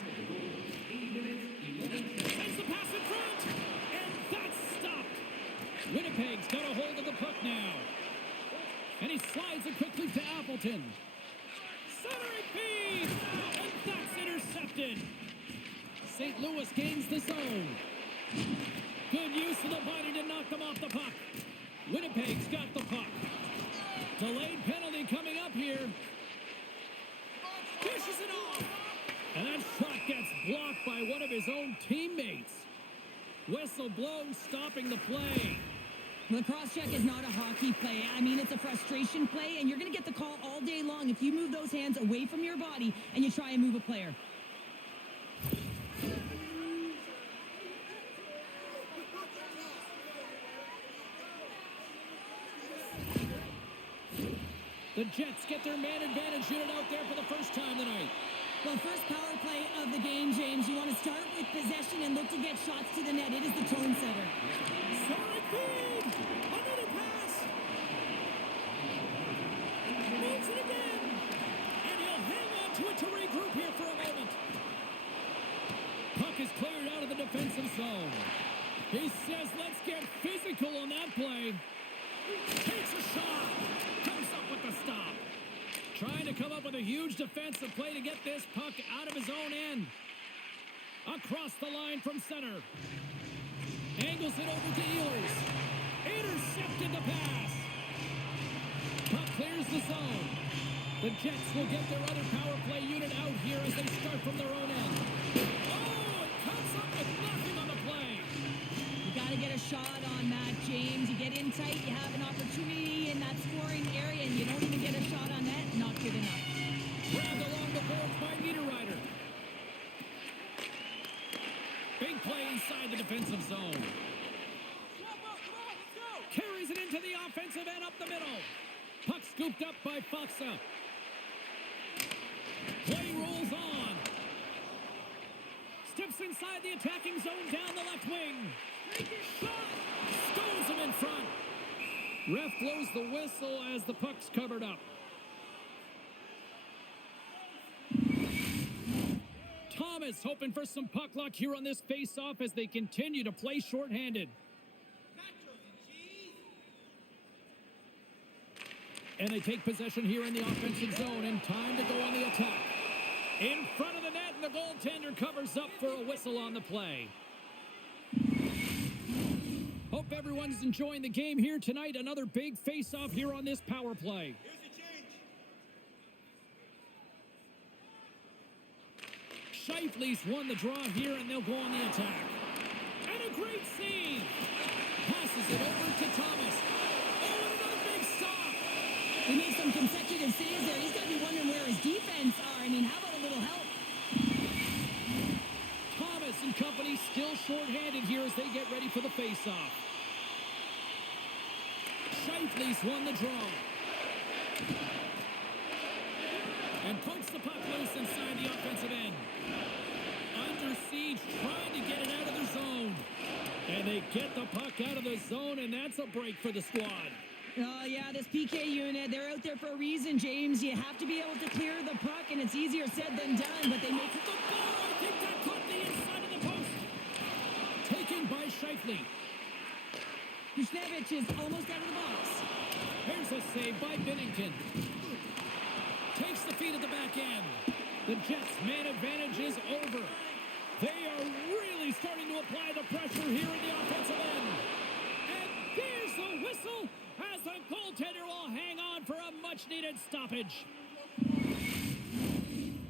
Sends the pass in front. And that's stopped. Winnipeg's got a hold of the puck now. And he slides it quickly to Appleton. Centering feed. And that's intercepted. St. Louis gains the zone. Good use of the body to knock them off the puck. Winnipeg's got the puck. Delayed penalty coming up here. Pushes it off. And that shot gets blocked by one of his own teammates. Whistle blows, stopping the play. The cross-check is not a hockey play. I mean, it's a frustration play, and you're going to get the call all day long if you move those hands away from your body and you try and move a player. The Jets get their man advantage unit out there for the first time tonight. Well, first power play of the game, James. You want to start with possession and look to get shots to the net. It is the tone setter. Centering feed! Another pass! Moves it again! And he'll hang on to it to regroup here for a moment. Puck is cleared out of the defensive zone. He says, let's get physical on that play. Takes a shot. Comes up with the stop. Trying to come up with a huge defensive play to get this puck out of his own end. Across the line from center. Angles it over to Ehlers. Intercepted the pass. Puck clears the zone. The Jets will get their other power play unit out here as they start from their own end. Oh, it comes up with nothing on the play. You got to get a shot on that, James. You get in tight, you have an opportunity in that scoring area, and you don't even get a shot on that. Not good enough. Grabbed along the boards by Niederreiter. Big play inside the defensive zone. Carries it into the offensive end up the middle. Puck scooped up by Faksa. Play rolls on. Steps inside the attacking zone down the left wing. Shot! Stones him in front. Ref blows the whistle as the puck's covered up. Thomas hoping for some puck luck here on this face-off as they continue to play shorthanded. And they take possession here in the offensive zone and time to go on the attack. In front of the net, and the goaltender covers up for a whistle on the play. Hope everyone's enjoying the game here tonight. Another big face-off here on this power play. Shifley's won the draw here, and they'll go on the attack. And a great save. Passes it over to Thomas. Oh, and another big stop. He made some consecutive saves there. He's got to be wondering where his defense are. I mean, how about a little help? Thomas and company still shorthanded here as they get ready for the faceoff. Shifley's won the draw. And pokes the puck loose inside the offensive end. Under siege, trying to get it out of the zone. And they get the puck out of the zone, and that's a break for the squad. Oh, yeah, this PK unit, they're out there for a reason, James. You have to be able to clear the puck, and it's easier said than done, but they make it. The ball, I think that caught the inside of the post. Taken by Shifley. Kushnevich is almost out of the box. Here's a save by Binnington. Takes the feed at the back end. The Jets' man advantage is over. They are really starting to apply the pressure here in the offensive end. And there's the whistle as the goaltender will hang on for a much-needed stoppage.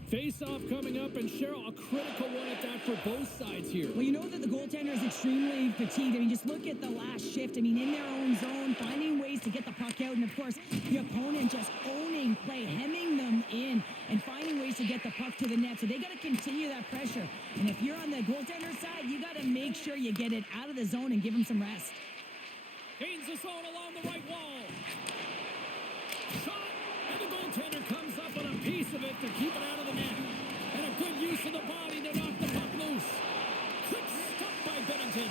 Face-off coming up, and Cheryl, a critical one at that for both sides here. Well, you know that the goaltender is extremely fatigued. I mean, just look at the last shift. I mean, in their own zone, finding ways to get the puck out. And, of course, the opponent just owning play, hemming them in, and finding ways to get the puck to the net. So they got to continue that pressure. And if you're on the goaltender side, you got to make sure you get it out of the zone and give them some rest. Gains the zone along the right wall. Shot, and the goaltender comes up with a piece of it to keep it out of the net. And a good use of the body to knock the puck loose. Quick stop by Binnington.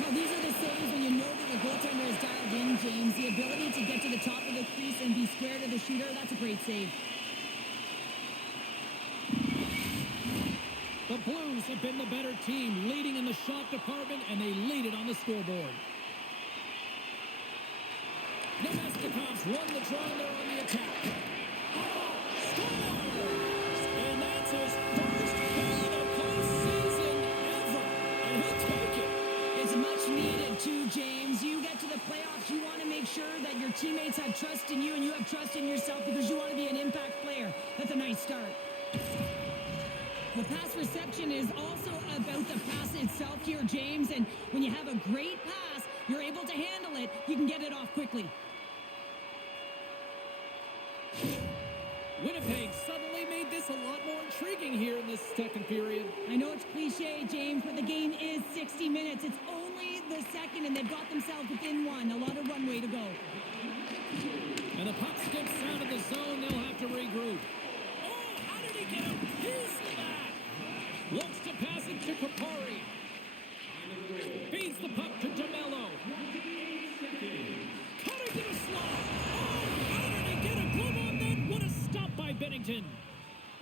Well, these are the saves when you know that your goaltender is dialed in, James. The ability to get to the top of the crease and be square to the shooter, that's a great save. The Blues have been the better team, leading in the shot department, and they lead it on the scoreboard. Nemestikov's won the draw, and they're on the attack. Scores! And that's his first goal of the postseason ever, and he'll take it. It's much needed too, James. You get to the playoffs, you want to make sure that your teammates have trust in you and you have trust in yourself because you want to be an impact player. That's a nice start. The pass reception is also about the pass itself here, James. And when you have a great pass, you're able to handle it. You can get it off quickly. Winnipeg suddenly made this a lot more intriguing here in this second period. I know it's cliche, James, but the game is 60 minutes. It's only the second, and they've got themselves within one. A lot of runway to go. And the puck skips out of the zone. They'll have to regroup. Oh, how did he get a piece of that? Looks to pass it to Kupari. Feeds the puck to DeMello. Cutting to the slot. Oh, how did he get a glove on that? What a stop by Binnington.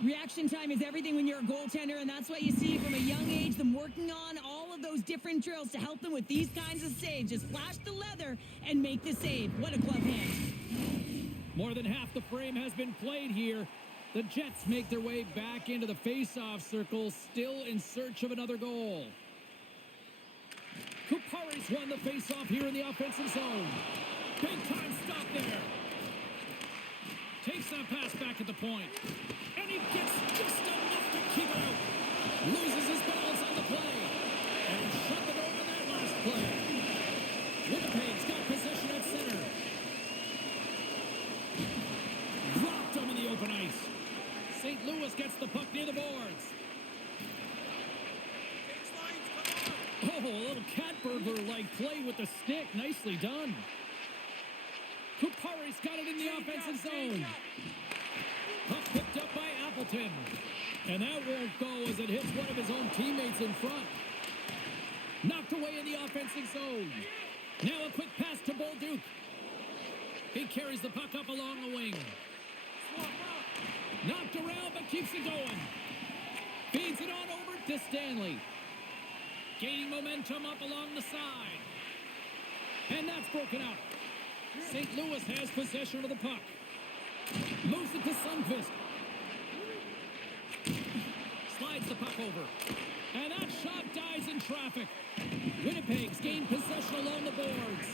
Reaction time is everything when you're a goaltender, and that's what you see from a young age, them working on all of those different drills to help them with these kinds of saves. Just flash the leather and make the save. What a glove hand. More than half the frame has been played here. The Jets make their way back into the face-off circle, still in search of another goal. Kupari's won the face-off here in the offensive zone. Big-time stop there. Takes that pass back at the point. And he gets just enough to keep it out. Loses his balance on the play. And he shut the door on that last play. Winnipeg's got possession at center. Dropped him in the open ice. St. Louis gets the puck near the boards. Oh, a little cat burglar-like play with the stick. Nicely done. Kupari's got it in the offensive zone. Puck picked up by Appleton. And that won't go as it hits one of his own teammates in front. Knocked away in the offensive zone. Now a quick pass to Bolduc. He carries the puck up along the wing. Knocked around, but keeps it going. Feeds it on over to Stanley. Gaining momentum up along the side. And that's broken up. St. Louis has possession of the puck. Moves it to Sundqvist. Slides the puck over. And that shot dies in traffic. Winnipeg's gained possession along the boards.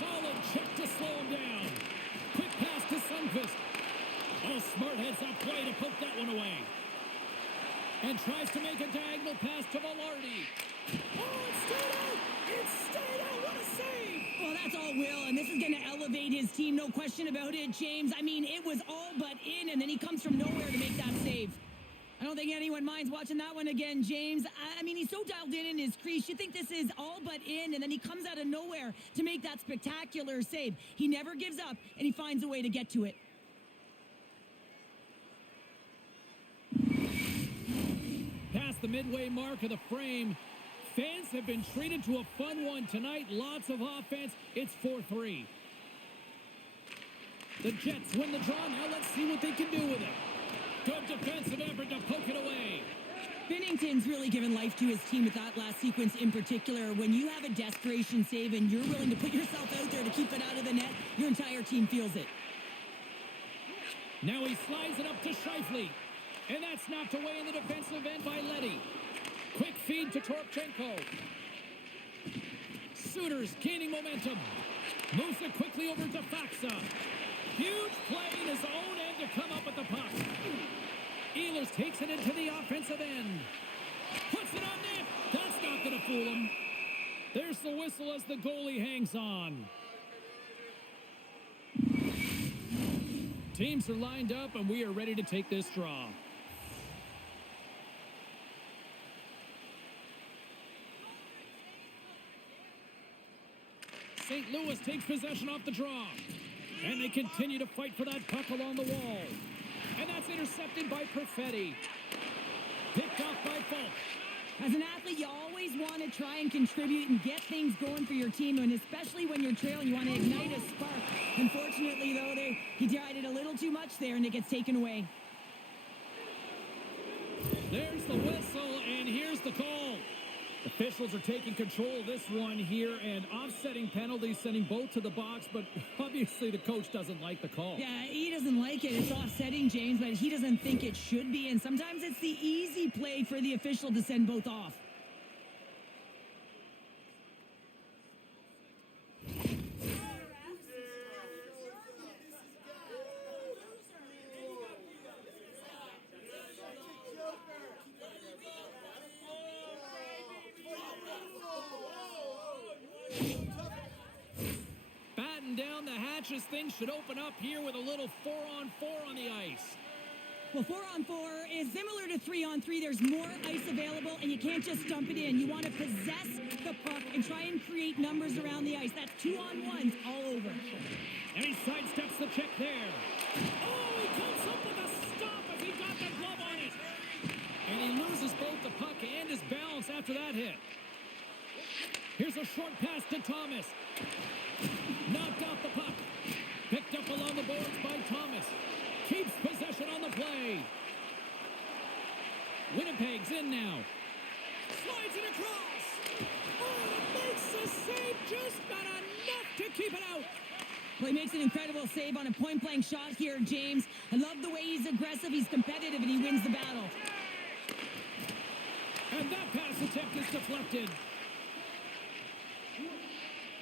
Solid check to slow him down. Quick pass to Sundqvist. Oh, smart heads up play to poke that one away. And tries to make a diagonal pass to Velarde. Oh, it's stayed out! It's stayed out! What a save! Well, that's all Will, and this is going to elevate his team, no question about it, James. I mean, it was all but in, and then he comes from nowhere to make that save. I don't think anyone minds watching that one again, James. I mean, he's so dialed in his crease. You think this is all but in, and then he comes out of nowhere to make that spectacular save. He never gives up, and he finds a way to get to it. Past the midway mark of the frame, fans have been treated to a fun one tonight. Lots of offense. It's 4-3. The Jets win the draw. Now let's see what they can do with it. Good defensive effort to poke it away. Binnington's really given life to his team with that last sequence in particular. When you have a desperation save and you're willing to put yourself out there to keep it out of the net, your entire team feels it. Now he slides it up to Scheifele. And that's knocked away in the defensive end by Leddy. Quick feed to Torpchenko. Suter's gaining momentum. Moves it quickly over to Faxa. Huge play in his own end to come up with the puck. Ehlers takes it into the offensive end. Puts it on net. That's not going to fool him. There's the whistle as the goalie hangs on. Teams are lined up, and we are ready to take this draw. St. Louis takes possession off the draw. And they continue to fight for that puck along the wall. And that's intercepted by Perfetti. Picked off by Falk. As an athlete, you always want to try and contribute and get things going for your team, and especially when you're trailing, you want to ignite a spark. Unfortunately, though, he tried it a little too much there, and it gets taken away. There's the whistle, and here's the call. Officials are taking control of this one here, and offsetting penalties, sending both to the box, but obviously the coach doesn't like the call. Yeah, he doesn't like it. It's offsetting, James, but he doesn't think it should be, and sometimes it's the easy play for the official to send both off. Down the hatches, things should open up here with a little 4-on-4 on the ice. Well, 4-on-4 is similar to 3-on-3. There's more ice available, and you can't just dump it in. You want to possess the puck and try and create numbers around the ice. That's 2-on-1s all over. And he sidesteps the check there. Oh, he comes up with a stop as he got the glove on it. And he loses both the puck and his balance after that hit. Here's a short pass to Thomas. Knocked off the puck. Picked up along the boards by Thomas. Keeps possession on the play. Winnipeg's in now. Slides it across. Oh, it makes the save. Just not enough to keep it out. Well, he makes an incredible save on a point-blank shot here, James. I love the way he's aggressive, he's competitive, and he wins the battle. And that pass attempt is deflected.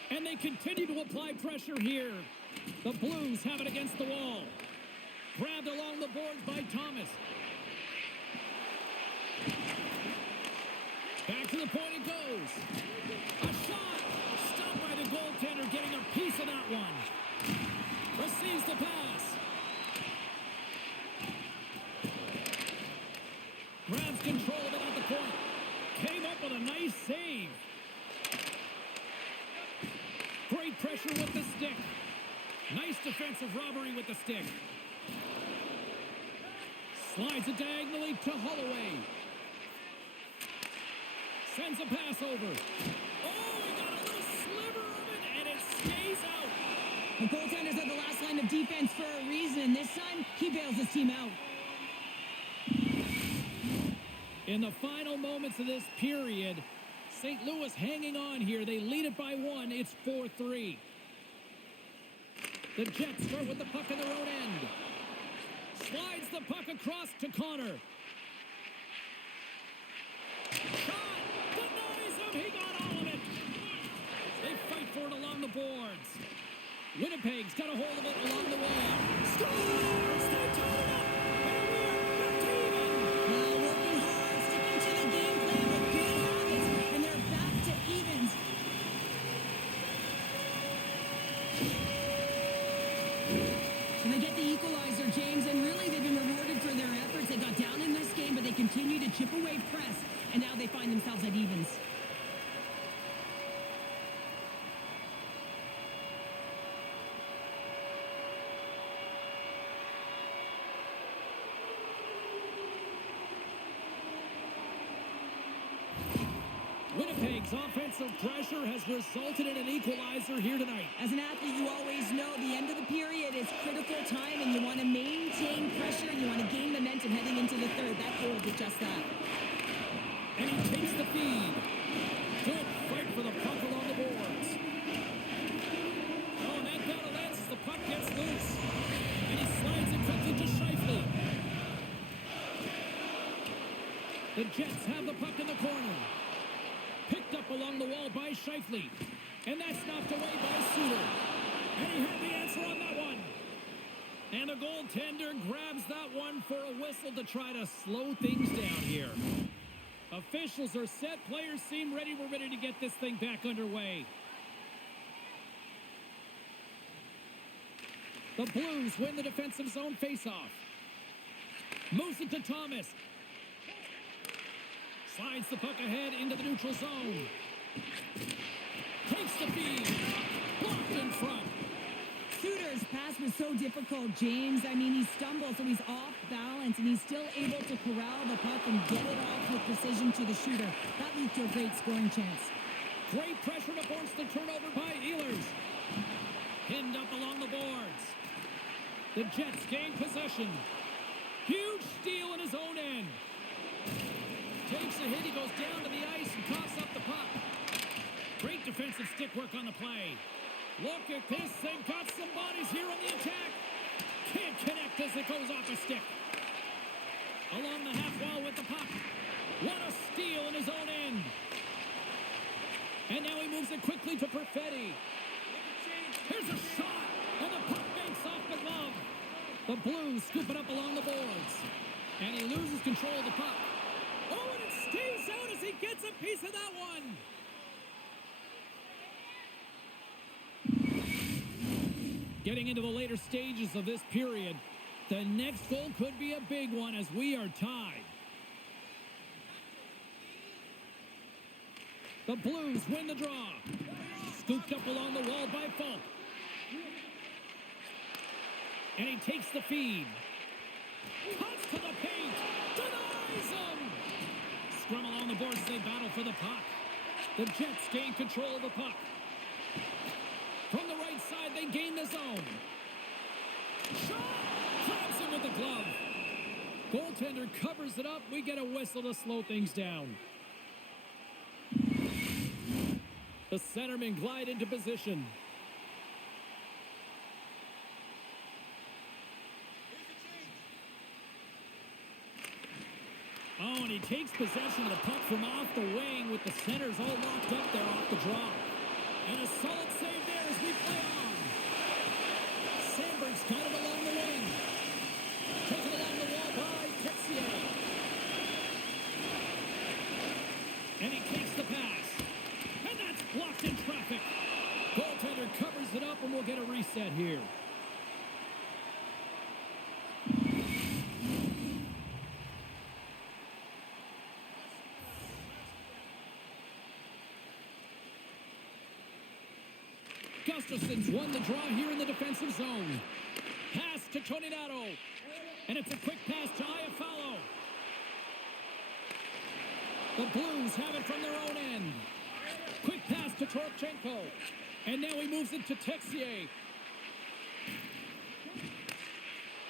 And they continue to apply pressure here. The Blues have it against the wall. Grabbed along the boards by Thomas. Back to the point it goes. A shot. Stopped by the goaltender, getting a piece of that one. Receives the pass. Grabs control of it at the point. Came up with a nice save. Great pressure with the stick. Nice defensive robbery with the stick. Slides it diagonally to Holloway. Sends a pass over. Oh, he got a little sliver of it, and it stays out. The goaltender's at the last line of defense for a reason, and this time, he bails his team out. In the final moments of this period, St. Louis hanging on here. They lead it by one. It's 4-3. The Jets start with the puck in their own end. Slides the puck across to Connor. Shot! Denies him! He got all of it! They fight for it along the boards. Winnipeg's got a hold of it along the wall. Scores! They tie it up! And we're back to even! Working hard And they get the equalizer, James, and really they've been rewarded for their efforts. They got down in this game, but they continue to chip away press, and now they find themselves at evens. Winnipeg's offensive pressure has resulted in an equalizer here tonight. As an athlete, you always know the end of the period is critical time, and you want to maintain pressure, and you want to gain momentum heading into the third. That goal did just that. And he takes the feed. Good fight for the puck along the boards. Oh, and that battle ends as the puck gets loose. And he slides it quickly to Shifley. The Jets have the puck in the corner. Picked up along the wall by Shifley. And that's knocked away by Suter. And he had the answer on that one. And the goaltender grabs that one for a whistle to try to slow things down here. Officials are set. Players seem ready. We're ready to get this thing back underway. The Blues win the defensive zone faceoff. Moves it to Thomas. Slides the puck ahead into the neutral zone. Takes the feed. Blocked in front. Suter's pass was so difficult, James. I mean, he stumbles, so he's off balance, and he's still able to corral the puck and get it off with precision to the shooter. That leads to a great scoring chance. Great pressure to force the turnover by Ehlers. Pinned up along the boards. The Jets gain possession. Huge steal in his own end. Takes a hit, he goes down to the ice and coughs up the puck. Great defensive stick work on the play. Look at this, they've got some bodies here on the attack. Can't connect as it goes off a stick. Along the half wall with the puck. What a steal in his own end. And now he moves it quickly to Perfetti. Here's a shot, and the puck banks off the glove. The Blues scoop it up along the boards. And he loses control of the puck. Oh, and it stays out as he gets a piece of that one. Getting into the later stages of this period, the next goal could be a big one as we are tied. The Blues win the draw. Scooped up along the wall by Falk. And he takes the feed. Cuts to the paint. Denies him. Scrum along the boards as they battle for the puck. The Jets gain control of the puck. From the right side, they gain the zone. Shot! Grabs him with the glove. Goaltender covers it up. We get a whistle to slow things down. The centermen glide into position. Oh, and he takes possession of the puck from off the wing with the centers all locked up there off the draw. And a solid save there as we play on. Sandberg's got it along the wing. Taken along the wall by Texier. And he takes the pass. And that's blocked in traffic. Goaltender covers it up, and we'll get a reset here. Gustafson's won the draw here in the defensive zone. Pass to Toninato. And it's a quick pass to Iafallo. The Blues have it from their own end. Quick pass to Toropchenko. And now he moves it to Texier.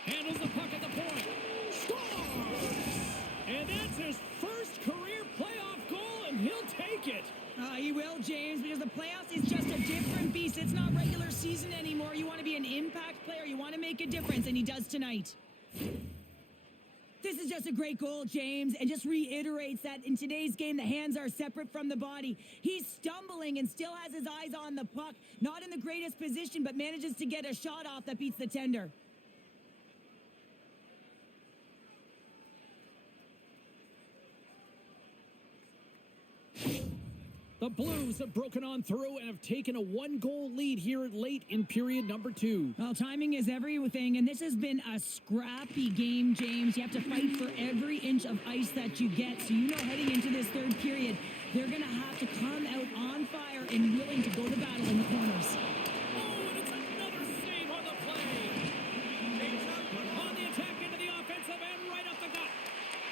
Handles the puck at the point. Scores! And that's his first career playoff goal, and he'll take it. He will, James, because the playoffs is just a different beast. It's not regular season anymore. You want to be an impact player. You want to make a difference, and he does tonight. This is just a great goal, James, and just reiterates that in today's game, the hands are separate from the body. He's stumbling and still has his eyes on the puck. Not in the greatest position, but manages to get a shot off that beats the tender. The Blues have broken on through and have taken a one-goal lead here late in period number 2. Well, timing is everything, and this has been a scrappy game, James. You have to fight for every inch of ice that you get. So you know heading into this third period, they're going to have to come out on fire and willing to go to battle in the corners. Oh, and it's another save on the play. On the attack into the offensive end, right up the gut.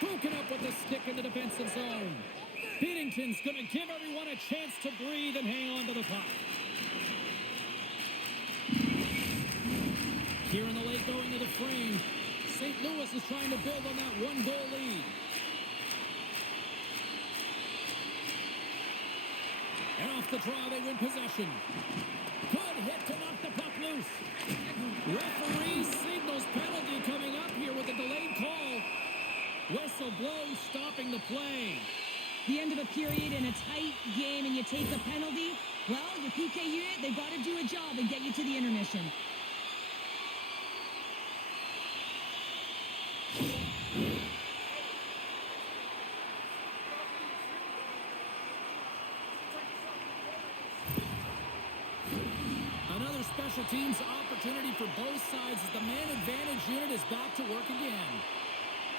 Broken up with the stick in the defensive zone. Binnington's going to give everyone a chance to breathe and hang on to the puck. Here in the late going to the frame, St. Louis is trying to build on that one-goal lead. And off the draw, they win possession. Good hit to knock the puck loose. Referee signals penalty coming up here with a delayed call. Whistle blows, stopping the play. The end of a period in a tight game and you take a penalty, well, your PK unit, they've got to do a job and get you to the intermission. Another special teams opportunity for both sides as the man advantage unit is back to work again.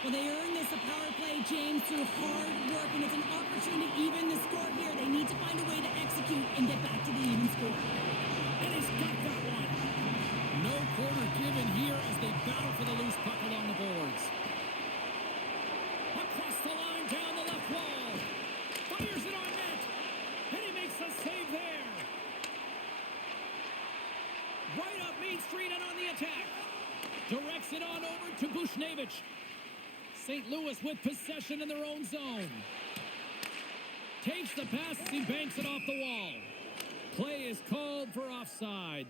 Well, they earn this a power play, James, through hard work, and it's an opportunity to even the score here. They need to find a way to execute and get back to the even score. And he's got that one. No quarter given here as they battle for the loose puck along the boards. Across the line, down the left wall. Fires it on net. And he makes a save there. Right up Main Street and on the attack. Directs it on over to Bushnevich. St. Louis with possession in their own zone. Takes the pass as he banks it off the wall. Play is called for offside.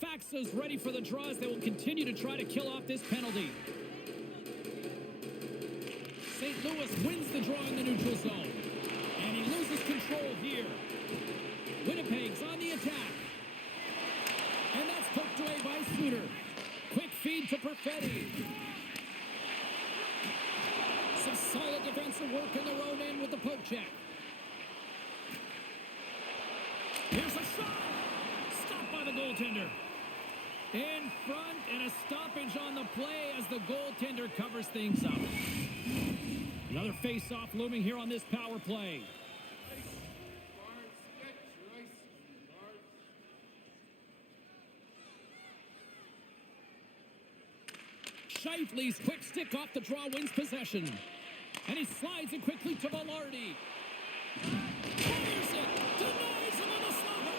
Faxa's ready for the draws. They will continue to try to kill off this penalty. St. Louis wins the draw in the neutral zone. And he loses control here. Winnipeg's on the attack. And that's poked away by Suter. Quick feed to Perfetti. Some solid defensive work in their own end with the poke check. Here's a shot. Stopped by the goaltender. In front and a stoppage on the play as the goaltender covers things up. Another face-off looming here on this power play. Shifley's quick stick off the draw wins possession. And he slides it quickly to Velarde. Fires it. Denies him on the slapper.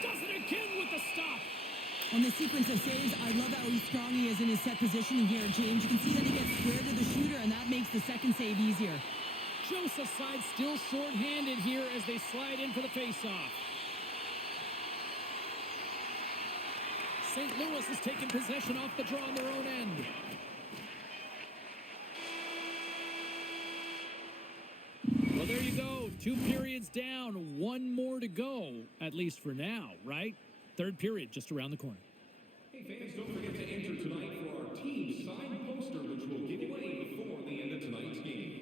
Does it again with the stop. On this sequence of saves, I love how strong he is in his set positioning here, James. You can see that he gets square to the shooter, and that makes the second save easier. Joseph's side still short-handed here as they slide in for the face-off. St. Louis has taken possession off the draw on their own end. Well, there you go. 2 periods down, 1 more to go, at least for now, right? Third period just around the corner. Hey fans, don't forget to enter tonight for our team signed poster, which we'll give away before the end of tonight's game.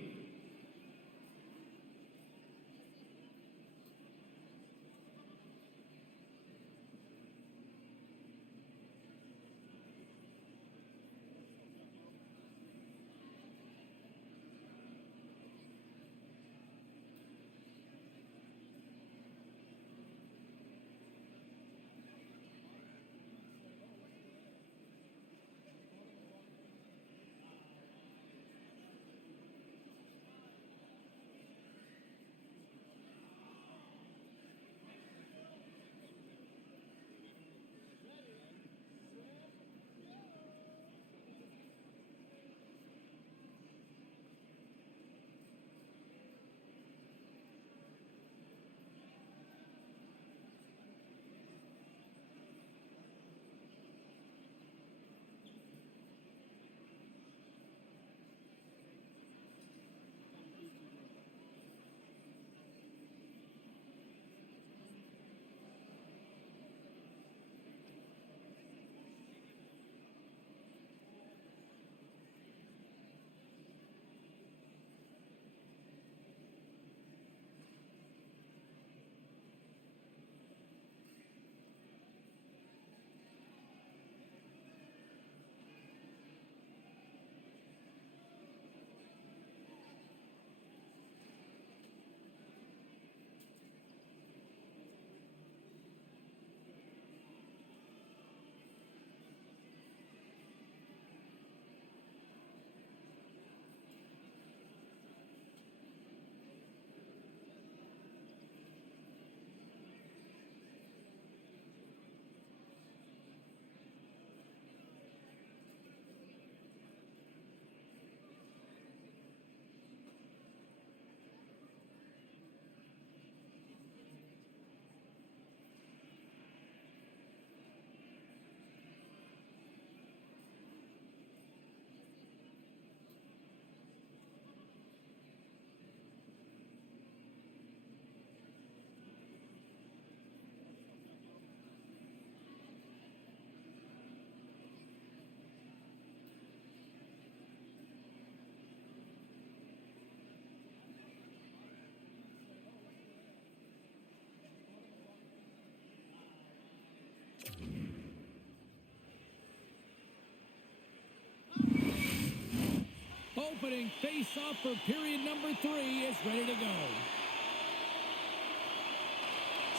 opening face-off for period number 3 is ready to go.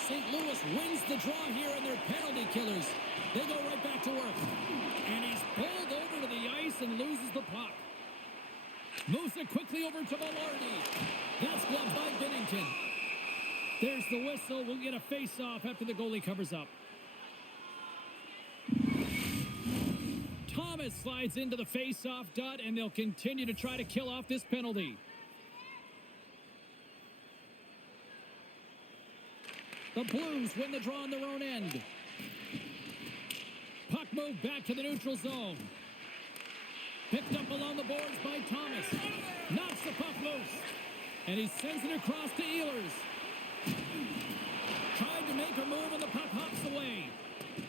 St. Louis wins the draw here, and they're penalty killers. They go right back to work. And he's pulled over to the ice and loses the puck. Moves it quickly over to Velarde. That's gloved by Binnington. There's the whistle. We'll get a face-off after the goalie covers up. Thomas slides into the face-off dot, and they'll continue to try to kill off this penalty. The Blues win the draw on their own end. Puck moved back to the neutral zone. Picked up along the boards by Thomas. Knocks the puck loose. And he sends it across to Ehlers. Tried to make a move, and the puck hops away.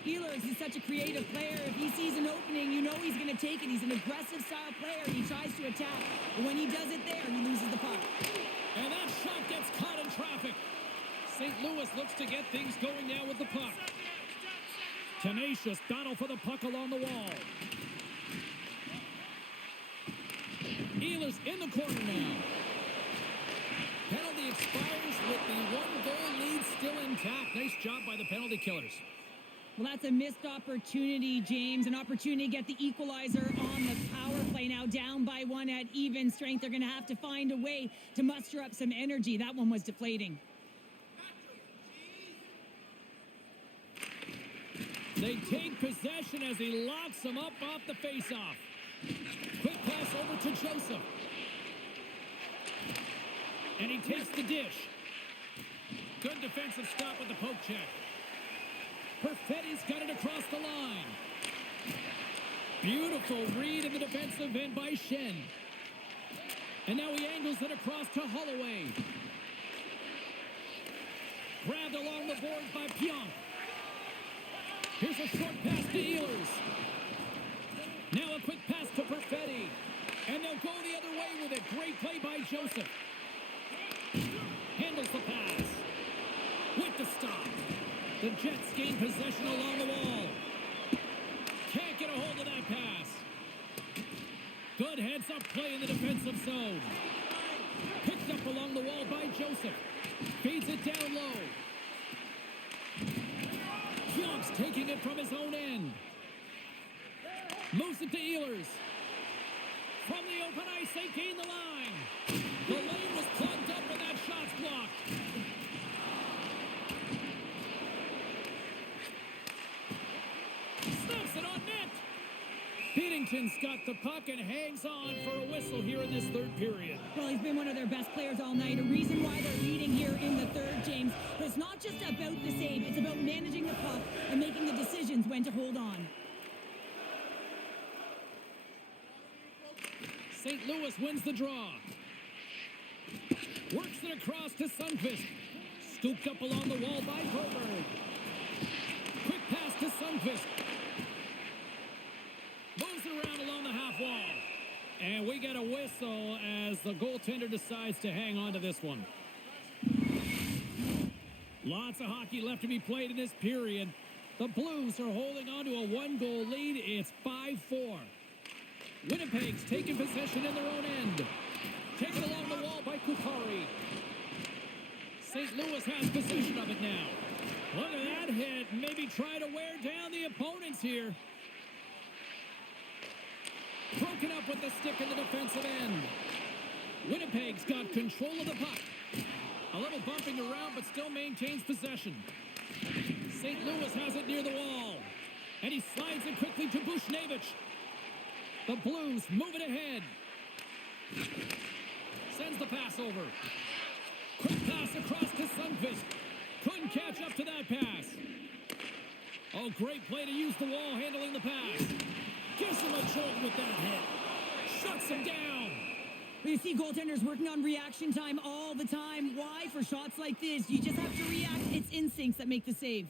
Ehlers is such a creative player. If he sees an opening, you know he's going to take it. He's an aggressive style player. He tries to attack. But when he does it there, he loses the puck. And that shot gets caught in traffic. St. Louis looks to get things going now with the puck. Tenacious battle for the puck along the wall. Ehlers in the corner now. Penalty expires with the 1-goal lead still intact. Nice job by the penalty killers. Well, that's a missed opportunity, James. An opportunity to get the equalizer on the power play. Now down by 1 at even strength. They're going to have to find a way to muster up some energy. That one was deflating. They take possession as he locks them up off the faceoff. Quick pass over to Joseph. And he takes the dish. Good defensive stop with the poke check. Perfetti's got it across the line. Beautiful read in the defensive end by Shen. And now he angles it across to Holloway. Grabbed along the boards by Pionk. Here's a short pass to Ehlers. Now a quick pass to Perfetti. And they'll go the other way with it. Great play by Joseph. Handles the pass. With the stop. The Jets gain possession along the wall. Can't get a hold of that pass. Good heads-up play in the defensive zone. Picked up along the wall by Joseph. Feeds it down low. Pionk's taking it from his own end. Moves it to Ehlers. From the open ice, they gain the line. The lane was plugged up and that shot's blocked. Snaps it on net. Binnington's got the puck and hangs on for a whistle here in this third period. Well, he's been one of their best players all night. A reason why they're leading here in the third, James. But it's not just about the save. It's about managing the puck and making the decisions when to hold on. St. Louis wins the draw. Works it across to Sundqvist. Scooped up along the wall by Broberg. Quick pass to Sundqvist. Moves it around along the half wall. And we get a whistle as the goaltender decides to hang on to this one. Lots of hockey left to be played in this period. The Blues are holding on to a 1-goal lead. It's 5-4. Winnipeg's taking possession in their own end. Taken along the wall by Kukari. St. Louis has possession of it now. Look at that hit. Maybe try to wear down the opponents here. Broken up with the stick in the defensive end. Winnipeg's got control of the puck. A little bumping around, but still maintains possession. St. Louis has it near the wall. And he slides it quickly to Bushnevich. The Blues move it ahead. Sends the pass over. Quick pass across to Sundqvist. Couldn't catch up to that pass. Oh, great play to use the wall handling the pass. Gives him a jolt with that hit. Shuts him down. You see goaltenders working on reaction time all the time. Why? For shots like this, you just have to react. It's instincts that make the save.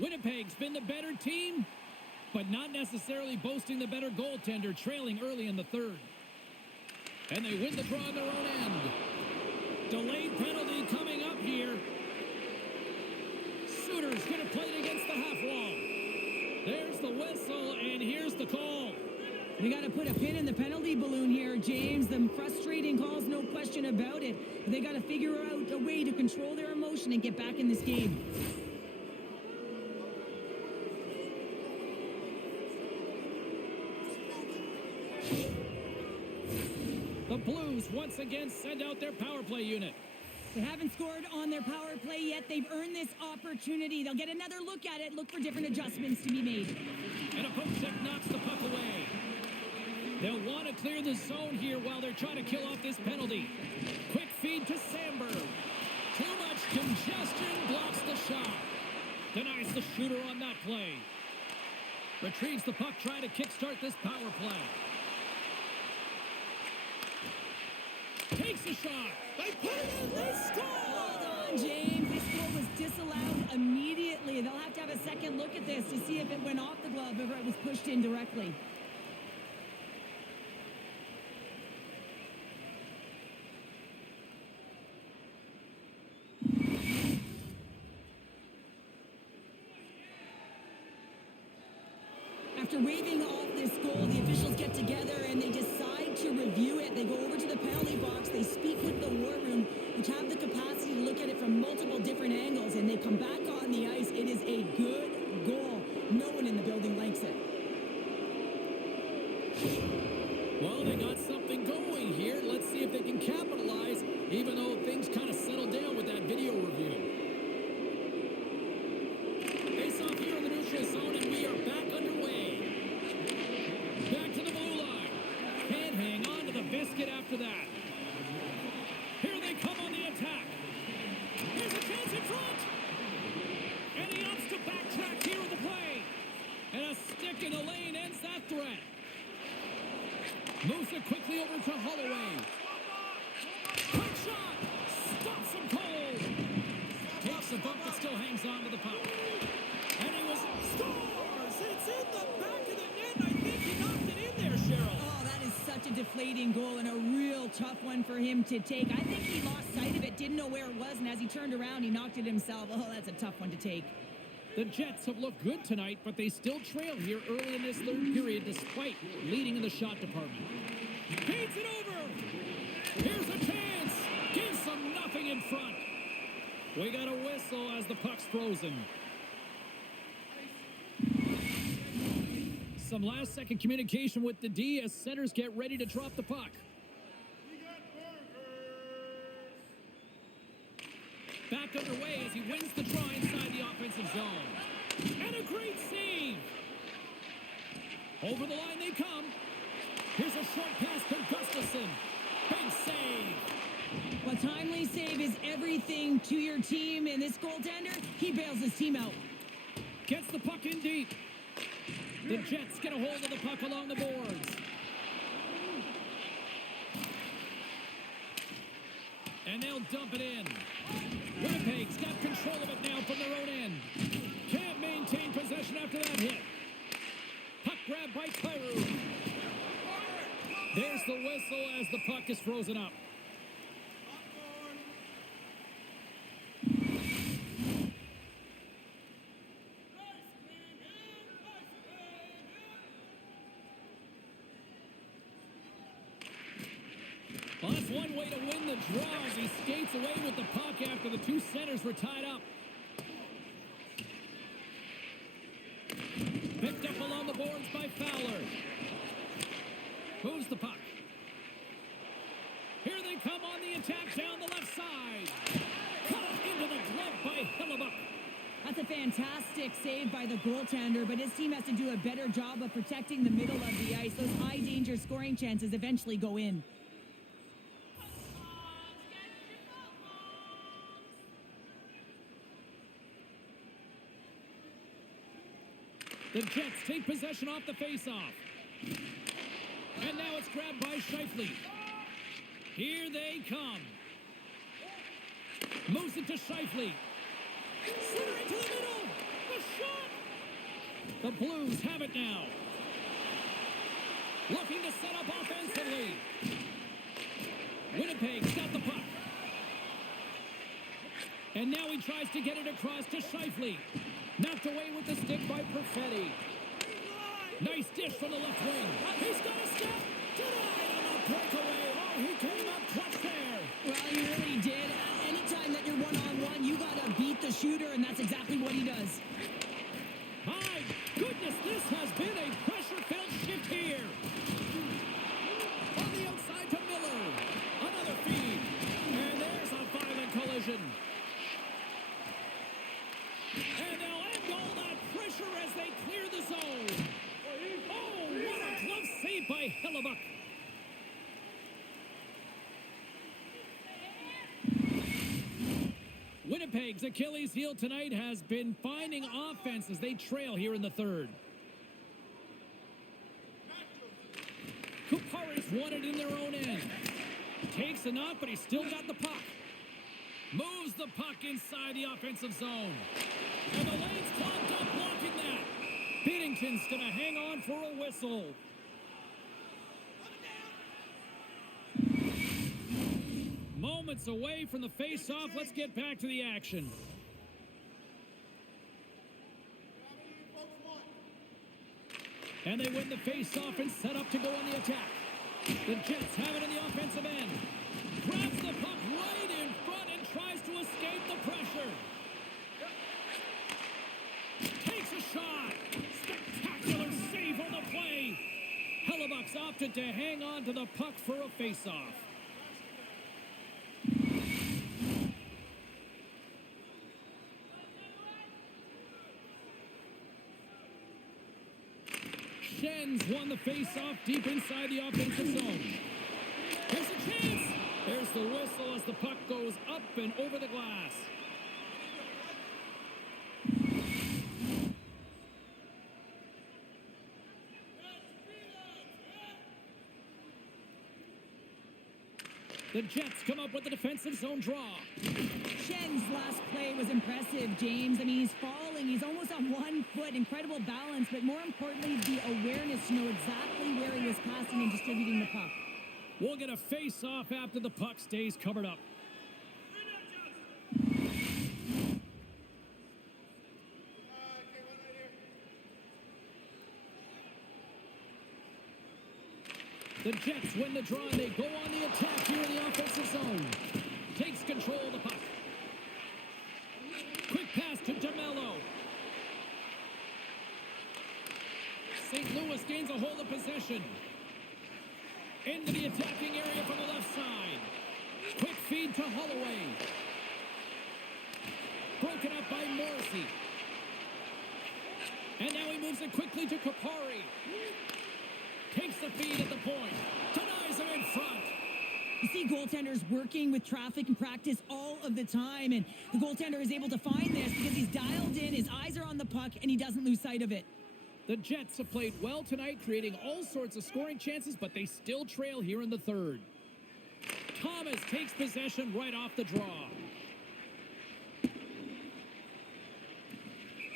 Winnipeg's been the better team, but not necessarily boasting the better goaltender, trailing early in the third. And they win the draw on their own end. Delayed penalty coming up here. Suter's going to play it against the half wall. There's the whistle, and here's the call. We got to put a pin in the penalty balloon here, James. The frustrating calls, no question about it. But they got to figure out a way to control their emotion and get back in this game. The Blues once again send out their power play unit. They haven't scored on their power play yet. They've earned this opportunity. They'll get another look at it, look for different adjustments to be made. And a poke check knocks the puck away. They'll want to clear the zone here while they're trying to kill off this penalty. Quick feed to Sandberg. Too much congestion, blocks the shot. Denies the shooter on that play. Retrieves the puck, trying to kickstart this power play. Takes a shot. They put it in. They score. Hold on, James. This goal was disallowed immediately. They'll have to have a second look at this to see if it went off the glove or it was pushed in directly. After waving off this goal, the officials get together and they decide to review it. They go over to the penalty box. They speak with the war room, which have the capacity to look at it from multiple different angles, and they come back on the ice. It is a good goal. No one in the building likes it. Well, they got something going here. Let's see if they can capitalize, even though things kind of settled down with that video review. Face off here in the neutral zone, and we are back underway. Back to the blue line. Can't hang on to the biscuit after that. Here they come on the attack. Here's a chance in front. And he opts to backtrack here with the play. And a stick in the lane ends that threat. Moves it quickly over to Holloway. Quick shot. Stops him cold. Takes a bump but still hangs on to the puck. And he was scores. It's in the back of the net. I think he knocked it in there, Cheryl. Oh, that is such a deflating goal and a real tough one for him to take. I think he lost sight of it, didn't know where it was, and as he turned around, he knocked it himself. Oh, that's a tough one to take. The Jets have looked good tonight, but they still trail here early in this third period despite leading in the shot department. Feeds it over. Here's a chance. Gives them nothing in front. We got a whistle as the puck's frozen. Some last-second communication with the D as centers get ready to drop the puck. Back underway as he wins the draw inside the offensive zone. And a great save. Over the line they come. Here's a short pass to Gustafsson. Big save. Well, timely save is everything to your team, and this goaltender, he bails his team out. Gets the puck in deep. The Jets get a hold of the puck along the boards. And they'll dump it in. Winnipeg's got control of it now from their own end. Can't maintain possession after that hit. Puck grab by Kyrou. There's the whistle as the puck is frozen up. Well, that's one way to win the draw as he skates away with the puck after the two centers were tied up. Picked up along the boards by Fowler. Moves the puck. Here they come on the attack down the left side. Caught into the glove by Hellebuyck. That's a fantastic save by the goaltender, but his team has to do a better job of protecting the middle of the ice. Those high-danger scoring chances eventually go in. The Jets take possession off the face-off. And now it's grabbed by Scheifele. Here they come. Moves it to Scheifele. Center into the middle. The shot. The Blues have it now. Looking to set up offensively. Winnipeg's got the puck. And now he tries to get it across to Scheifele. Knocked away with the stick by Perfetti. Nice dish from the left wing. He's got a step. Denied on the breakaway. Oh, he came up clutch there. Well, he really did. Anytime that you're one-on-one, you got to beat the shooter, and that's exactly what he does. My goodness, this has been a pressure-filled shift here. On the outside to Miller. Another feed. And there's a violent collision. And they'll end all that pressure as they clear the zone. Oh, what a glove save by Hellebuck. Winnipeg's Achilles heel tonight has been finding offense as they trail here in the third. Kupari's won it in their own end. Takes a knock, but he's still got the puck. Moves the puck inside the offensive zone. And the lane's clogged up, blocking that. Binnington's going to hang on for a whistle. Moments away from the face-off. Let's get back to the action. And they win the face-off and set up to go on the attack. The Jets have it in the offensive end. Grabs the puck right in front and tries to escape the pressure. Takes a shot. Spectacular save on the play. Hellebuck's opted to hang on to the puck for a face-off. Schenns won the face-off deep inside the offensive zone. Here's a chance. There's the whistle as the puck goes up and over the glass. The Jets come up with the defensive zone draw. Schenns' last play was impressive, James. I mean, he's falling. He's almost on 1 foot. Incredible balance, but more importantly, the awareness to know exactly where he was passing and distributing the puck. We'll get a face-off after the puck stays covered up. The Jets win the draw and they go on the attack here in the offensive zone. Takes control of the puck. Quick pass to DeMello. St. Louis gains a hold of possession. Into the attacking area from the left side. Quick feed to Holloway. Broken up by Morrissey. And now he moves it quickly to Kupari. Takes the feed at the point. Denies him in front. You see goaltenders working with traffic in practice all of the time, and the goaltender is able to find this because he's dialed in, his eyes are on the puck, and he doesn't lose sight of it. The Jets have played well tonight, creating all sorts of scoring chances, but they still trail here in the third. Thomas takes possession right off the draw.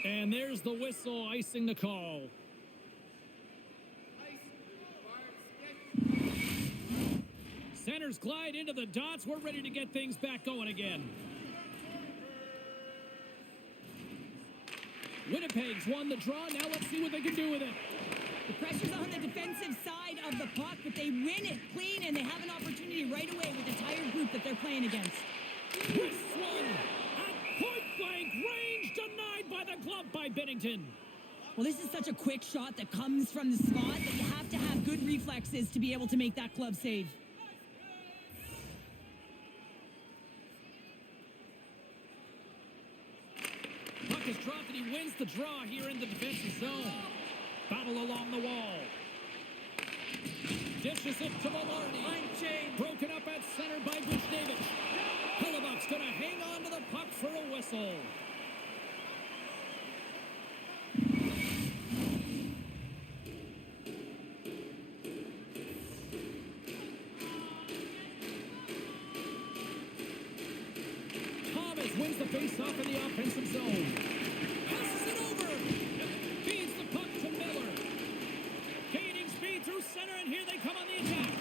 And there's the whistle icing the call. Centers glide into the dots. We're ready to get things back going again. Winnipeg's won the draw. Now let's see what they can do with it. The pressure's on the defensive side of the puck, but they win it clean, and they have an opportunity right away with the tired group that they're playing against. This one at point-blank range, denied by the glove by Binnington. Well, this is such a quick shot that comes from the spot that you have to have good reflexes to be able to make that glove save. Puck is dropped and he wins the draw here in the defensive zone. Battle along the wall. Dishes it to Maloney. Broken up at center by Buchnevich. Hellebuck's going to hang on to the puck for a whistle. Thomas wins the faceoff in the offensive zone. Passes it over. Feeds the puck to Miller. Gaining speed through center, and here they come on the attack.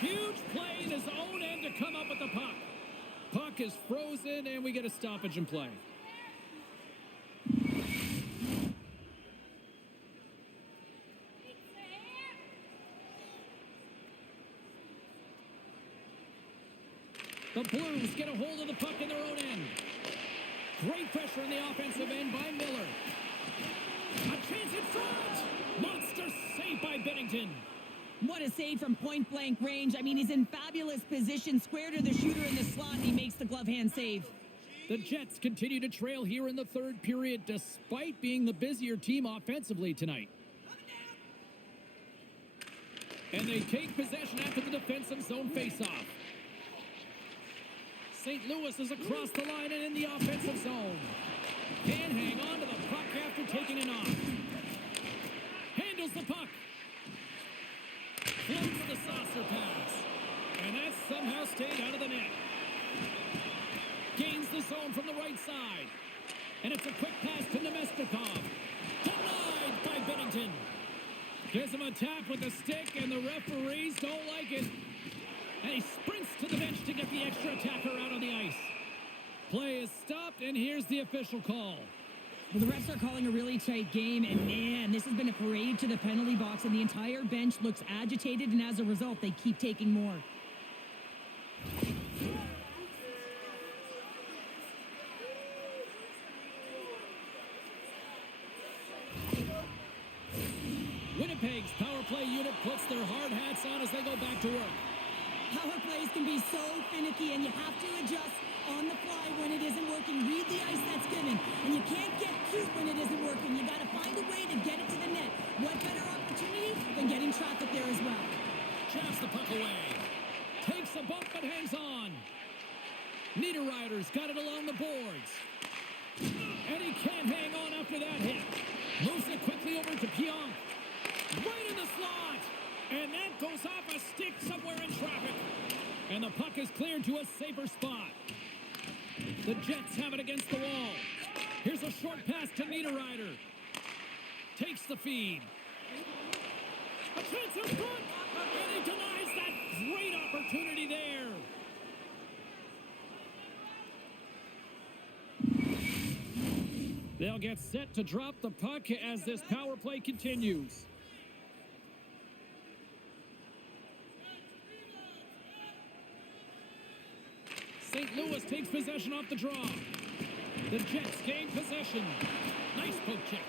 Huge play in his own end to come up with the puck. Puck is frozen, and we get a stoppage in play. The Blues get a hold of the puck in their own end. Great pressure in the offensive end by Miller. A chance in front. Monster save by Binnington. What a save from point-blank range. I mean, he's in fabulous position, square to the shooter in the slot, and he makes the glove hand save. The Jets continue to trail here in the third period, despite being the busier team offensively tonight. And they take possession after the defensive zone faceoff. St. Louis is across the line and in the offensive zone. Can hang on to the puck after taking a knock. Handles the puck. Floats the saucer pass. And that somehow stayed out of the net. Gains the zone from the right side. And it's a quick pass to Nemestikov. Denied by Binnington. Gives him a tap with the stick, and the referees don't like it. And he sprints to the bench to get the extra attacker out on the ice. Play is stopped, and here's the official call. Well, the refs are calling a really tight game, and man, this has been a parade to the penalty box, and the entire bench looks agitated, and as a result, they keep taking more. Winnipeg's power play unit puts their hard hats on as they go back to work. Power plays can be so finicky, and you have to adjust on the fly when it isn't working. Read the ice that's given, and you can't get cute when it isn't working. You got to find a way to get it to the net. What better opportunity than getting traffic there as well? Jabs the puck away. Takes a bump but hangs on. Niederreiter's got it along the boards. And he can't hang on after that hit. Moves it quickly over to Pionk. Right in the slot. And that goes off a stick somewhere in traffic. And the puck is cleared to a safer spot. The Jets have it against the wall. Here's a short pass to Niederreiter. Takes the feed. A chance in front. And he denies that great opportunity there. They'll get set to drop the puck as this power play continues. St. Louis takes possession off the draw. The Jets gain possession. Nice poke check.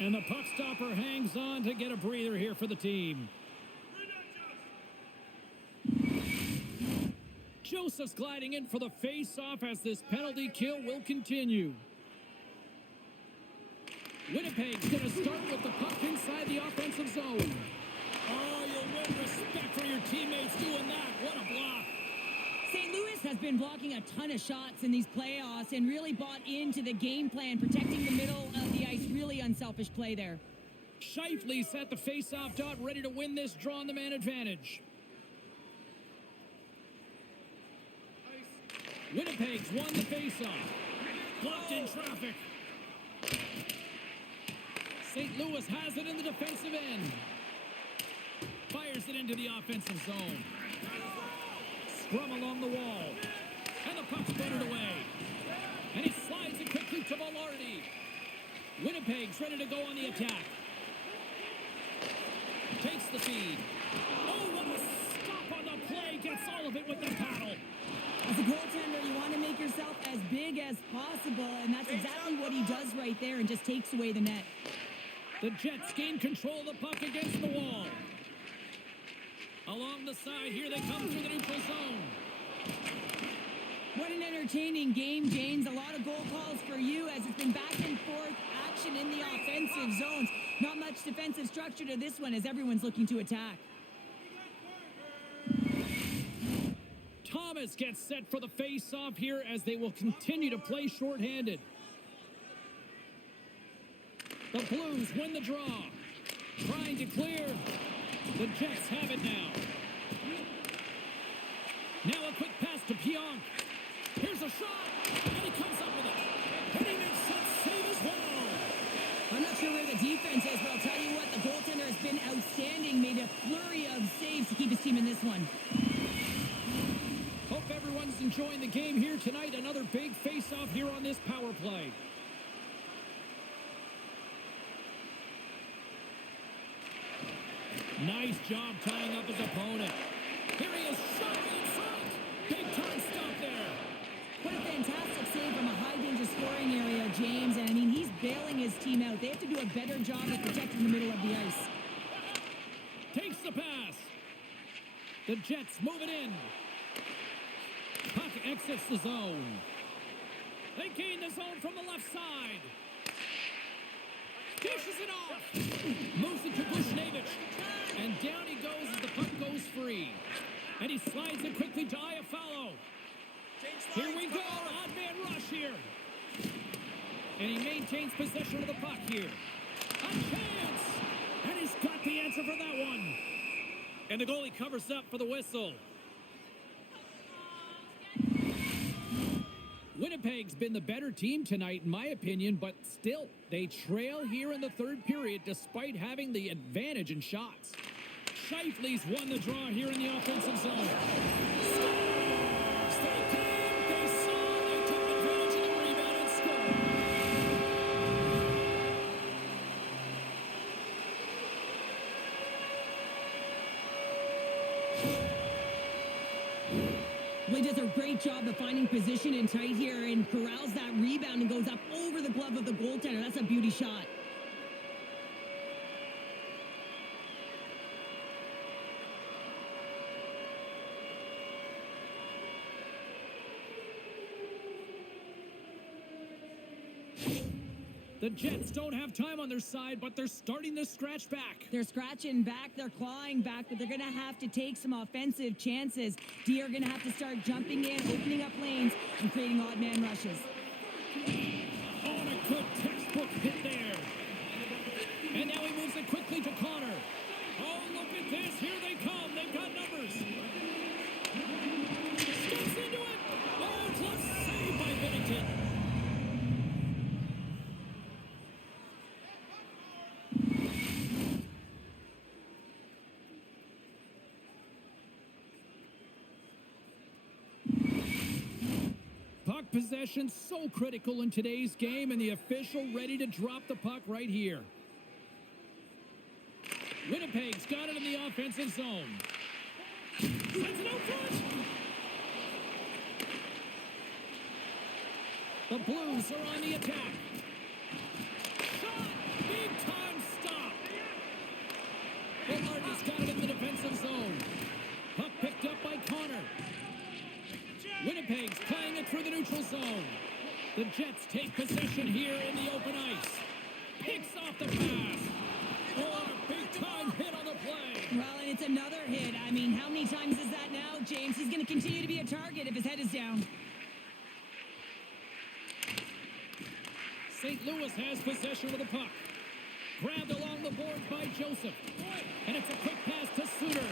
And the puck stopper hangs on to get a breather here for the team. Joseph's gliding in for the face-off as this penalty kill will continue. Winnipeg's going to start with the puck inside the offensive zone. Oh, you'll win respect for your teammates doing that. What a block. St. Louis has been blocking a ton of shots in these playoffs and really bought into the game plan, protecting the middle of the ice. Really unselfish play there. Scheifele's at the face-off dot, ready to win this draw on the man advantage. Winnipeg's won the face-off. Blocked in traffic. St. Louis has it in the defensive end. Fires it into the offensive zone. Scrum along the wall. And the puck's buttered away. And he slides it quickly to Velarde. Winnipeg's ready to go on the attack. Takes the feed. Oh, what a stop on the play. Gets all of it with the paddle. As a goaltender, you want to make yourself as big as possible, and that's exactly what he does right there and just takes away the net. The Jets gain control of the puck against the wall. Along the side, here they come through the neutral zone. What an entertaining game, James. A lot of goal calls for you as it's been back and forth action in the offensive zones. Not much defensive structure to this one as everyone's looking to attack. Thomas gets set for the face-off here as they will continue to play shorthanded. The Blues win the draw. Trying to clear. The Jets have it now. Now a quick pass to Pionk. Here's a shot. And he comes up with it. And he makes that save as well. I'm not sure where the defense is, but I'll tell you what, the goaltender has been outstanding. Made a flurry of saves to keep his team in this one. Hope everyone's enjoying the game here tonight. Another big face-off here on this power play. Nice job tying up his opponent. Here he is, shot in front. Big time stop What a fantastic save from a high-danger scoring area, James. And, I mean, he's bailing his team out. They have to do a better job of protecting the middle of the ice. Takes the pass. The Jets move it in. Puck exits the zone. They gain the zone from the left side. Dishes it off. Moves it to Bushnevich. And down he goes as the puck goes free. And he slides it quickly to Iafallo. Here we go. Odd man rush here. And he maintains possession of the puck here. A chance. And he's got the answer for that one. And the goalie covers up for the whistle. Winnipeg's been the better team tonight, in my opinion, but still, they trail here in the third period despite having the advantage in shots. Scheifele's won the draw here in the offensive zone. Scores! They came, they saw, they took advantage of the rebound and scored. Well, he does a great job of finding position and tight here and corrals that rebound and goes up over the glove of the goaltender. That's a beauty shot. The Jets don't have time on their side, but they're starting to scratch back. They're scratching back, they're clawing back, but they're going to have to take some offensive chances. D are going to have to start jumping in, opening up lanes, and creating odd man rushes. Oh, and a good textbook hit there. And now he moves it quickly to Connor. Oh, look at this. Here they come. They've got numbers. Steps into it. Oh, close save by Binnington. Puck possession so critical in today's game, and the official ready to drop the puck right here. Winnipeg's got it in the offensive zone. Sends it out front. The Blues are on the attack. Shot! Big time stop. Villardi's got it in the defensive zone. Puck picked up by Connor. Winnipeg's playing it through the neutral zone. The Jets take possession here in the open ice. Picks off the pass. Oh, a big-time hit on the play. Well, and it's another hit. I mean, how many times is that now, James? He's going to continue to be a target if his head is down. St. Louis has possession of the puck. Grabbed along the boards by Joseph. And it's a quick pass to Suter.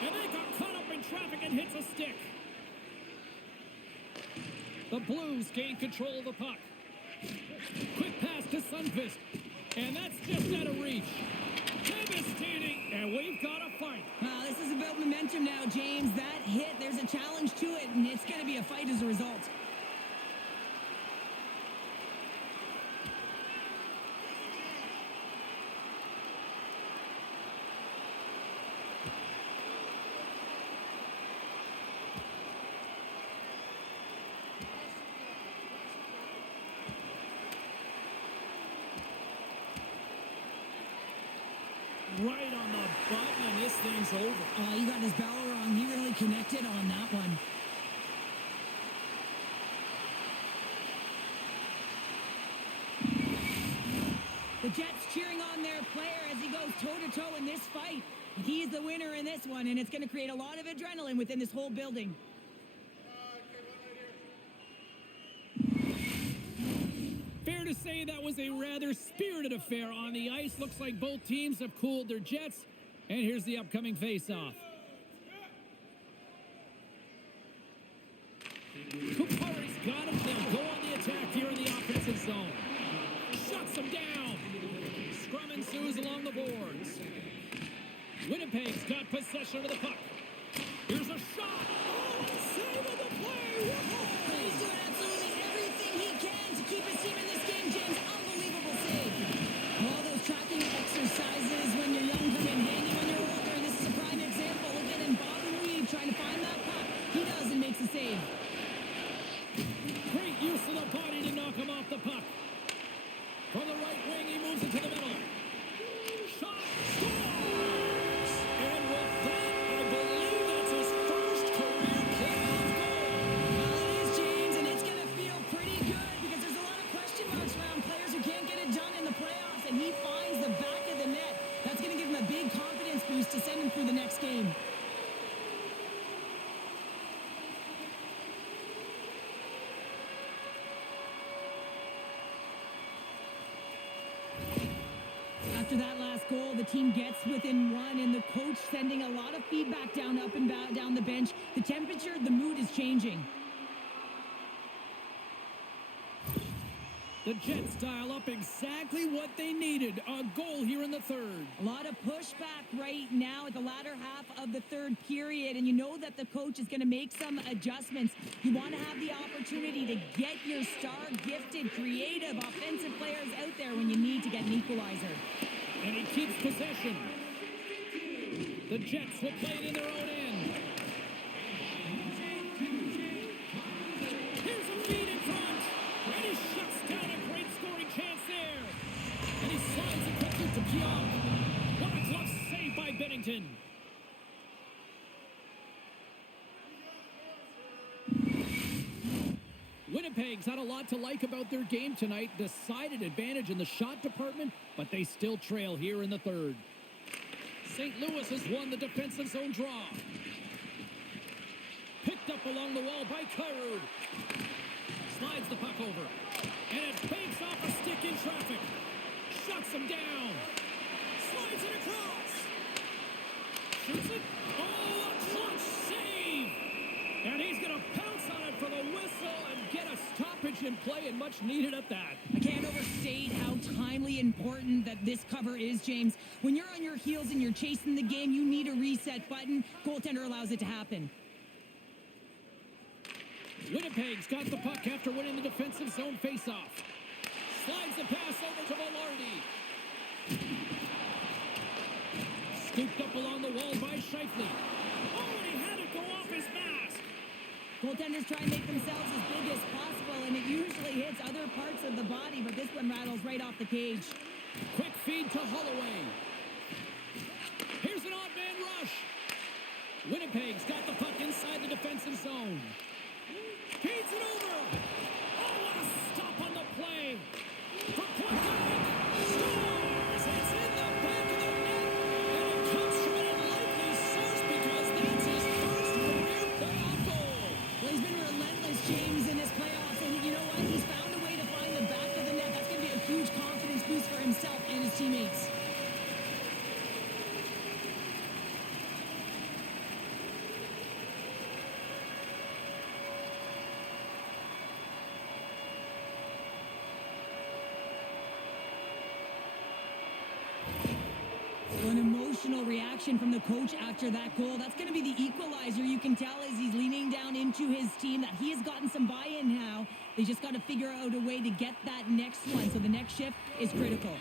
And they got caught up in traffic and hits a stick. The Blues gain control of the puck. Quick pass to Sundqvist. And that's just out of reach. Devastating. And we've got a fight. Well, this is about momentum now, James. That hit, there's a challenge to it, and it's going to be a fight as a result. Right on the button, and this thing's over. Oh, you got his bell wrong. He really connected on that one. The Jets cheering on their player as he goes toe-to-toe in this fight. He's the winner in this one, and it's going to create a lot of adrenaline within this whole building. Fair to say that was a rather spirited affair on the ice. Looks like both teams have cooled their jets. And here's the upcoming face-off. Kupari's got him. They'll go on the attack here in the offensive zone. Shuts him down. Scrum ensues along the boards. Winnipeg's got possession of the puck. Here's a shot. Oh, save of the play. Whoa. He's doing absolutely everything he can to keep his team in this game, James. Unbelievable save. All those tracking exercises when you're young come in handy when you're older, and this is a prime example. Look at him bob and weave trying to find that puck. He does and makes a save. send him through the next game. After that last goal, the team gets within one, and the coach sending a lot of feedback down the bench. The temperature, the mood is changing. The Jets dial up exactly what they needed. A goal here in the third. A lot of pushback right now at the latter half of the third period, and you know that the coach is going to make some adjustments. You want to have the opportunity to get your star, gifted, creative, offensive players out there when you need to get an equalizer. And he keeps possession. The Jets will play it in their own end. Here's a feed in front. And he shuts down a great scoring chance there. And he slides it quickly to Pionk. What a glove save by Bennington. Winnipeg's had a lot to like about their game tonight. Decided advantage in the shot department, but they still trail here in the third. St. Louis has won the defensive zone draw. Picked up along the wall by Kyrud. Slides the puck over. And it banks off a stick in traffic. Shuts him down. Slides it across. Shoots it. Oh, a clutch save. And he's going to pounce on it for the whistle and get a stoppage in play, and much needed at that. I can't overstate how timely important that this cover is, James. When you're on your heels and you're chasing the game, you need a reset button. Goaltender allows it to happen. Winnipeg's got the puck after winning the defensive zone faceoff. Slides the pass over to Velarde. Scooped up along the wall by Scheifele. Oh, and he had it go off his mask. Goaltenders try and make themselves as big as possible, and it usually hits other parts of the body, but this one rattles right off the cage. Quick feed to Holloway. Here's an odd man rush. Winnipeg's got the puck inside the defensive zone. Feeds it over. Oh, what a stop on the play. For Quebec. Scores. It's in the back of the net. And it comes from an unlikely source because that's his first career playoff goal. Well, he's been relentless, James, in his playoffs, and you know what? He's found a way to find the back of the net. That's going to be a huge confidence boost for himself and his teammates. An emotional reaction from the coach after that goal. That's going to be the equalizer. You can tell as he's leaning down into his team that he has gotten some buy-in now. They just got to figure out a way to get that next one. So the next shift is critical.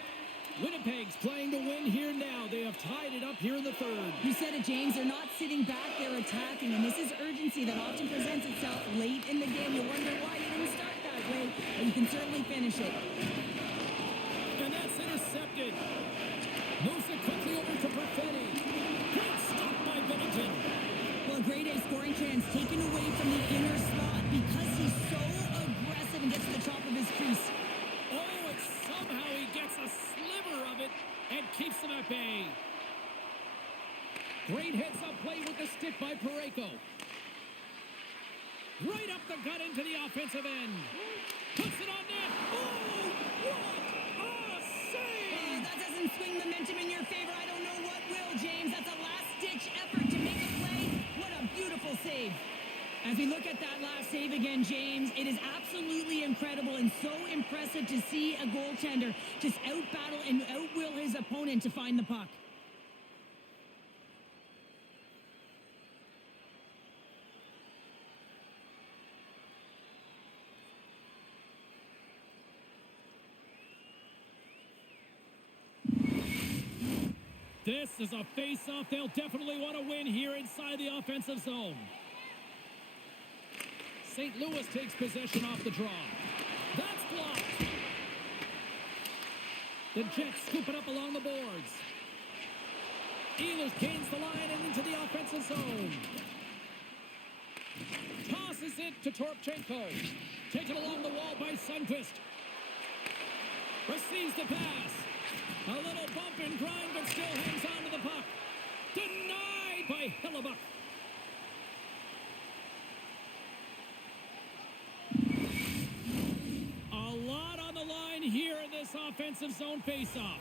Winnipeg's playing to win here now. They have tied it up here in the third. You said it, James. They're not sitting back. They're attacking. And this is urgency that often presents itself late in the game. You wonder why you didn't start that way. But you can certainly finish it. And that's intercepted. Moves it quickly over to Perfetti. Great stop by Bennington. Well, a grade A scoring chance taken away from the inner slot because he's so aggressive and gets to the top of his crease. Oh, and somehow he gets a sliver of it and keeps them at bay. Great heads-up play with the stick by Parayko. Right up the gut into the offensive end. Puts it on net. Oh, what a save! That doesn't swing momentum in your favor. I don't know what will, James. That's a last-ditch effort to make a play. What a beautiful save. As we look at that last save again, James, it is absolutely incredible and so impressive to see a goaltender just out-battle and out-will his opponent to find the puck. This is a face-off they'll definitely want to win here inside the offensive zone. St. Louis takes possession off the draw. That's blocked. The Jets scoop it up along the boards. Ehlers gains the line and into the offensive zone. Tosses it to Toropchenko. Taken along the wall by Sundqvist. Receives the pass. A little bump and grind, but still hangs on to the puck. Denied by Hellebuck. A lot on the line here in this offensive zone faceoff.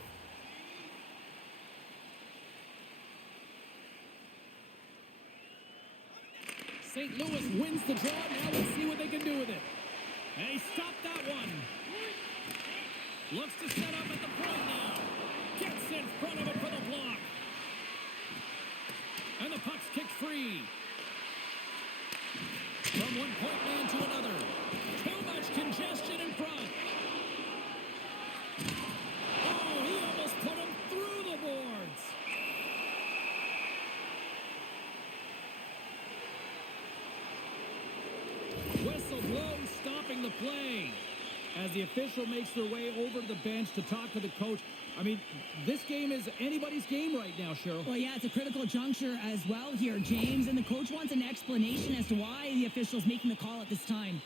St. Louis wins the draw. Now let's see what they can do with it. And he stopped that one. Looks to set up at the point now. Gets in front of it for the block. And the puck's kicked free. From one point man to another. Too much congestion in front. Oh, he almost put him through the boards. Whistle blows, stopping the play. As the official makes their way over to the bench to talk to the coach. I mean, this game is anybody's game right now, Cheryl. Well, yeah, it's a critical juncture as well here, James. And the coach wants an explanation as to why the official's making the call at this time.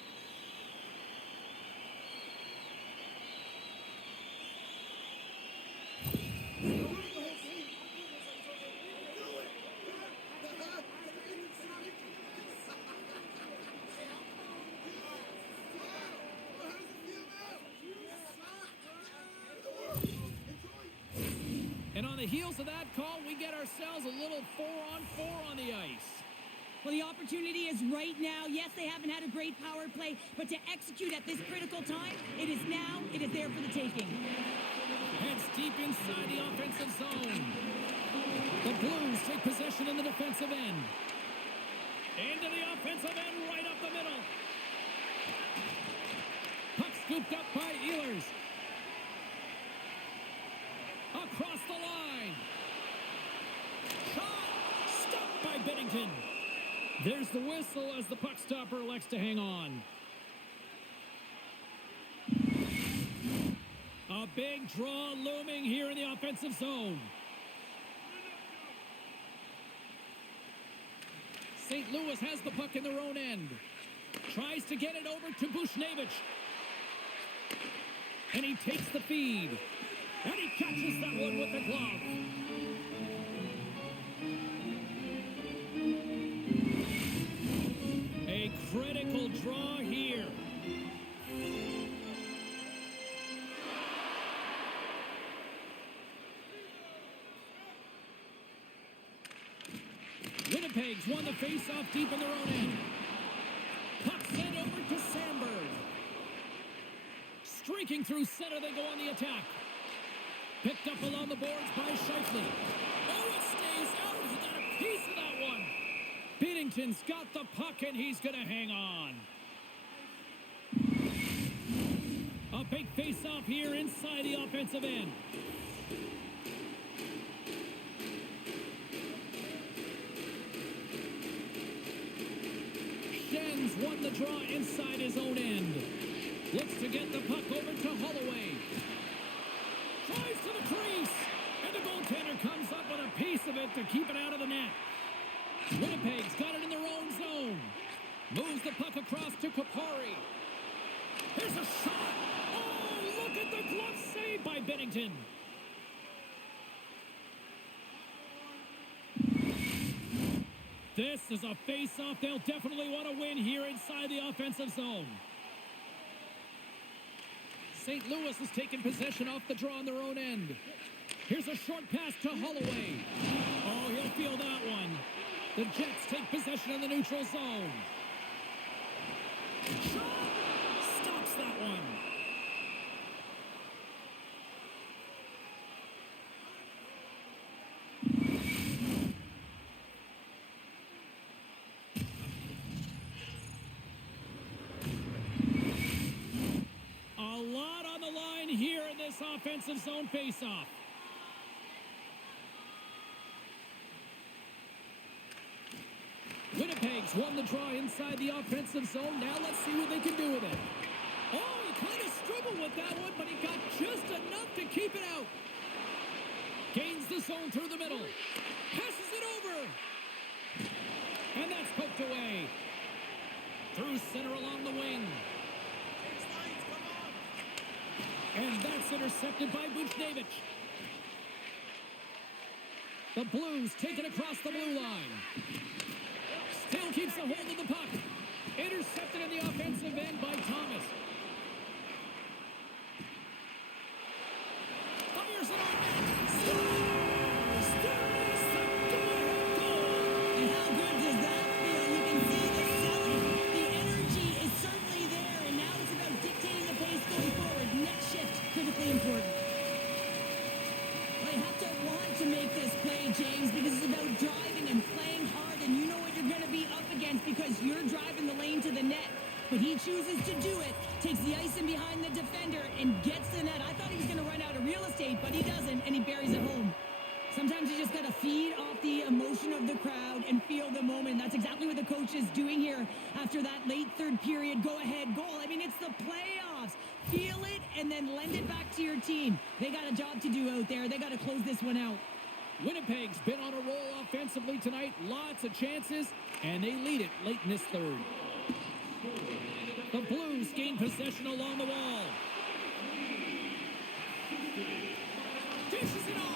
And on the heels of that call, we get ourselves a little 4-on-4 on the ice. Well, the opportunity is right now. Yes, they haven't had a great power play, but to execute at this critical time, it is now. It is there for the taking. Heads deep inside the offensive zone. The Blues take possession in the defensive end. Into the offensive end, right up the middle. Puck scooped up by Ehlers. Across the line. Shot! Stopped by Binnington. There's the whistle as the puck stopper elects to hang on. A big draw looming here in the offensive zone. St. Louis has the puck in their own end. Tries to get it over to Bushnevich. And he takes the feed. And he catches that one with the glove. A critical draw here. Winnipeg's won the face-off deep in their own end. Puck sent over to Sandberg. Streaking through center, they go on the attack. Picked up along the boards by Scheifele. Oh, it stays out. He got a piece of that one. Binnington's got the puck, and he's going to hang on. A big face-off here inside the offensive end. Schen's won the draw inside his own end. Looks to get the puck over to Holloway. Tries to the crease. And the goaltender comes up with a piece of it to keep it out of the net. Winnipeg's got it in their own zone. Moves the puck across to Kupari. Here's a shot. Oh, look at the glove save by Binnington. This is a face-off they'll definitely want to win here inside the offensive zone. St. Louis has taken possession off the draw on their own end. Here's a short pass to Holloway. Oh, he'll feel that one. The Jets take possession in the neutral zone. Shot! Stops that one. A lot on the line here in this offensive zone faceoff. Winnipeg's won the draw inside the offensive zone. Now let's see what they can do with it. Oh, he kind of struggled with that one, but he got just enough to keep it out. Gains the zone through the middle. Passes it over. And that's poked away. Through center along the wing. And that's intercepted by Bushnevich. The Blues take it across the blue line. Still keeps a hold of the puck. Intercepted in the offensive end by Thomas. Fires it on net. Scores! There is the go-ahead goal! And how good does that feel? You can see the selling. The energy is certainly there, and now it's about dictating the pace going forward. Next shift, critically important. Well, you have to want to make this play, James, because it's about driving and playing hard, and you know what you're going to be up against because you're driving the lane to the net. But he chooses to do it, takes the ice in behind the defender, and gets the net. I thought he was going to run out of real estate, but he doesn't, and he buries it home. Sometimes you just got to feed off the emotion of the crowd and feel the moment. That's exactly what the coach is doing here after that late third period go-ahead goal. I mean, it's the playoffs. Feel it and then lend it back to your team. They got a job to do out there. They got to close this one out. Winnipeg's been on a roll offensively tonight. Lots of chances, and they lead it late in this third. The Blues gain possession along the wall. Dishes it off.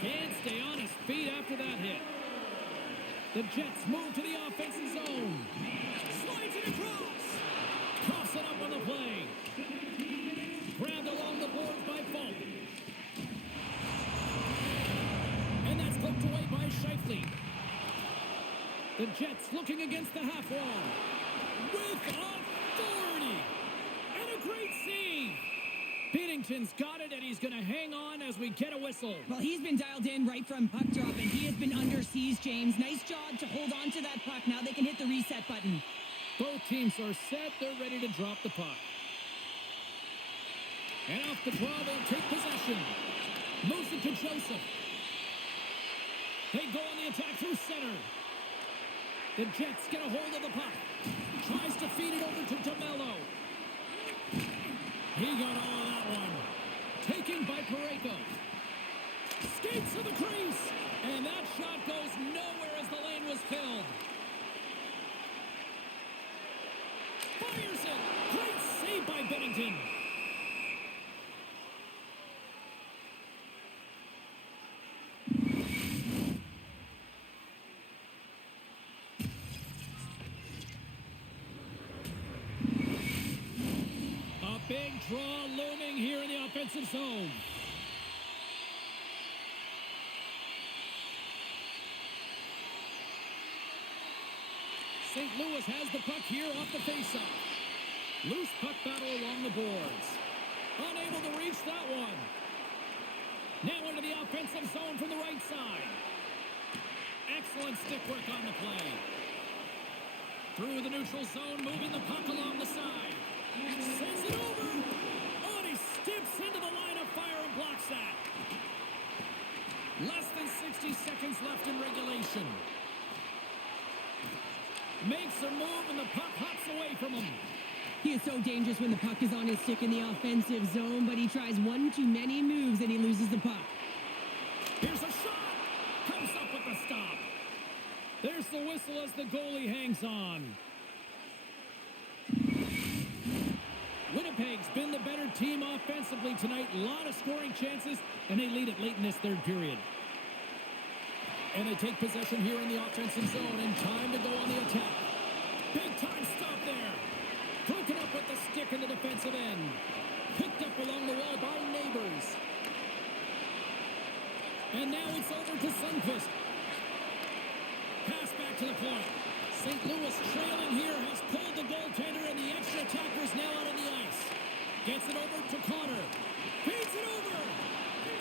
Can't stay on his feet after that hit. The Jets move to the offensive zone. Slides it across. Coughs it up on the play. Grabbed along the boards by Falk. And that's poked away by Scheifele. The Jets looking against the half wall. With authority. And a great save. Binnington's got it, and he's going to hang on as we get a whistle. Well, he's been dialed in right from puck drop, and he has been under siege, James. Nice job to hold on to that puck. Now they can hit the reset button. Both teams are set. They're ready to drop the puck. And off the draw, they'll take possession. Moves it to Joseph. They go on the attack through center. The Jets get a hold of the puck. Tries to feed it over to DeMello. He got all of that one. Taken by Parayko. Skates to the crease. And that shot goes nowhere as the lane was filled. Fires it. Great save by Binnington. Big draw looming here in the offensive zone. St. Louis has the puck here off the faceoff. Loose puck battle along the boards. Unable to reach that one. Now into the offensive zone from the right side. Excellent stick work on the play. Through the neutral zone, moving the puck along the side. Sends it over. Oh, and he skips into the line of fire and blocks that. Less than 60 seconds left in regulation. Makes a move, and the puck hops away from him. He is so dangerous when the puck is on his stick in the offensive zone, but he tries one too many moves, and he loses the puck. Here's a shot. Comes up with the stop. There's the whistle as the goalie hangs on. Winnipeg's been the better team offensively tonight. A lot of scoring chances, and they lead it late in this third period. And they take possession here in the offensive zone, and time to go on the attack. Big time stop there. Broken up with the stick in the defensive end. Picked up along the wall by Neighbors. And now it's over to Sundqvist. Pass back to the point. St. Louis trailing here has pulled the goaltender, and the extra attacker's now out on the ice. Gets it over to Connor. Feeds it over.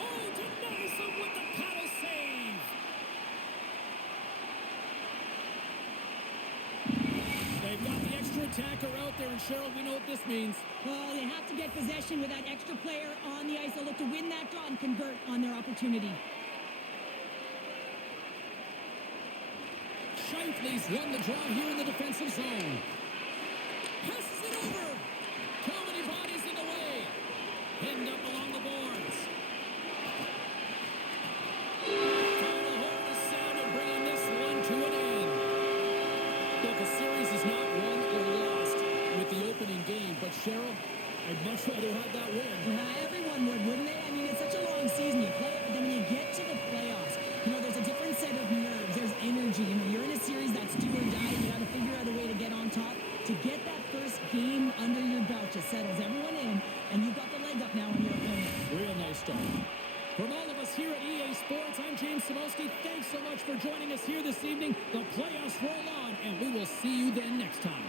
Oh, denies him with the paddle save. They've got the extra attacker out there, and Cheryl, we know what this means. Well, they have to get possession with that extra player on the ice. They'll look to win that draw and convert on their opportunity. Scheifele's won the draw here in the defensive zone. Passes it over. Too many bodies in the way. Pinned up along the boards. Final horn is sounded, bringing this one to an end. Look, the series is not won or lost with the opening game, but Cheryl, I'd much rather have that win. Everyone would, wouldn't they? I mean, it's such a long season. You play it, but then when you get to the playoffs, you know, now on your opponent. Real nice start. From all of us here at EA Sports, I'm James Samosky. Thanks so much for joining us here this evening. The playoffs roll on, and we will see you then next time.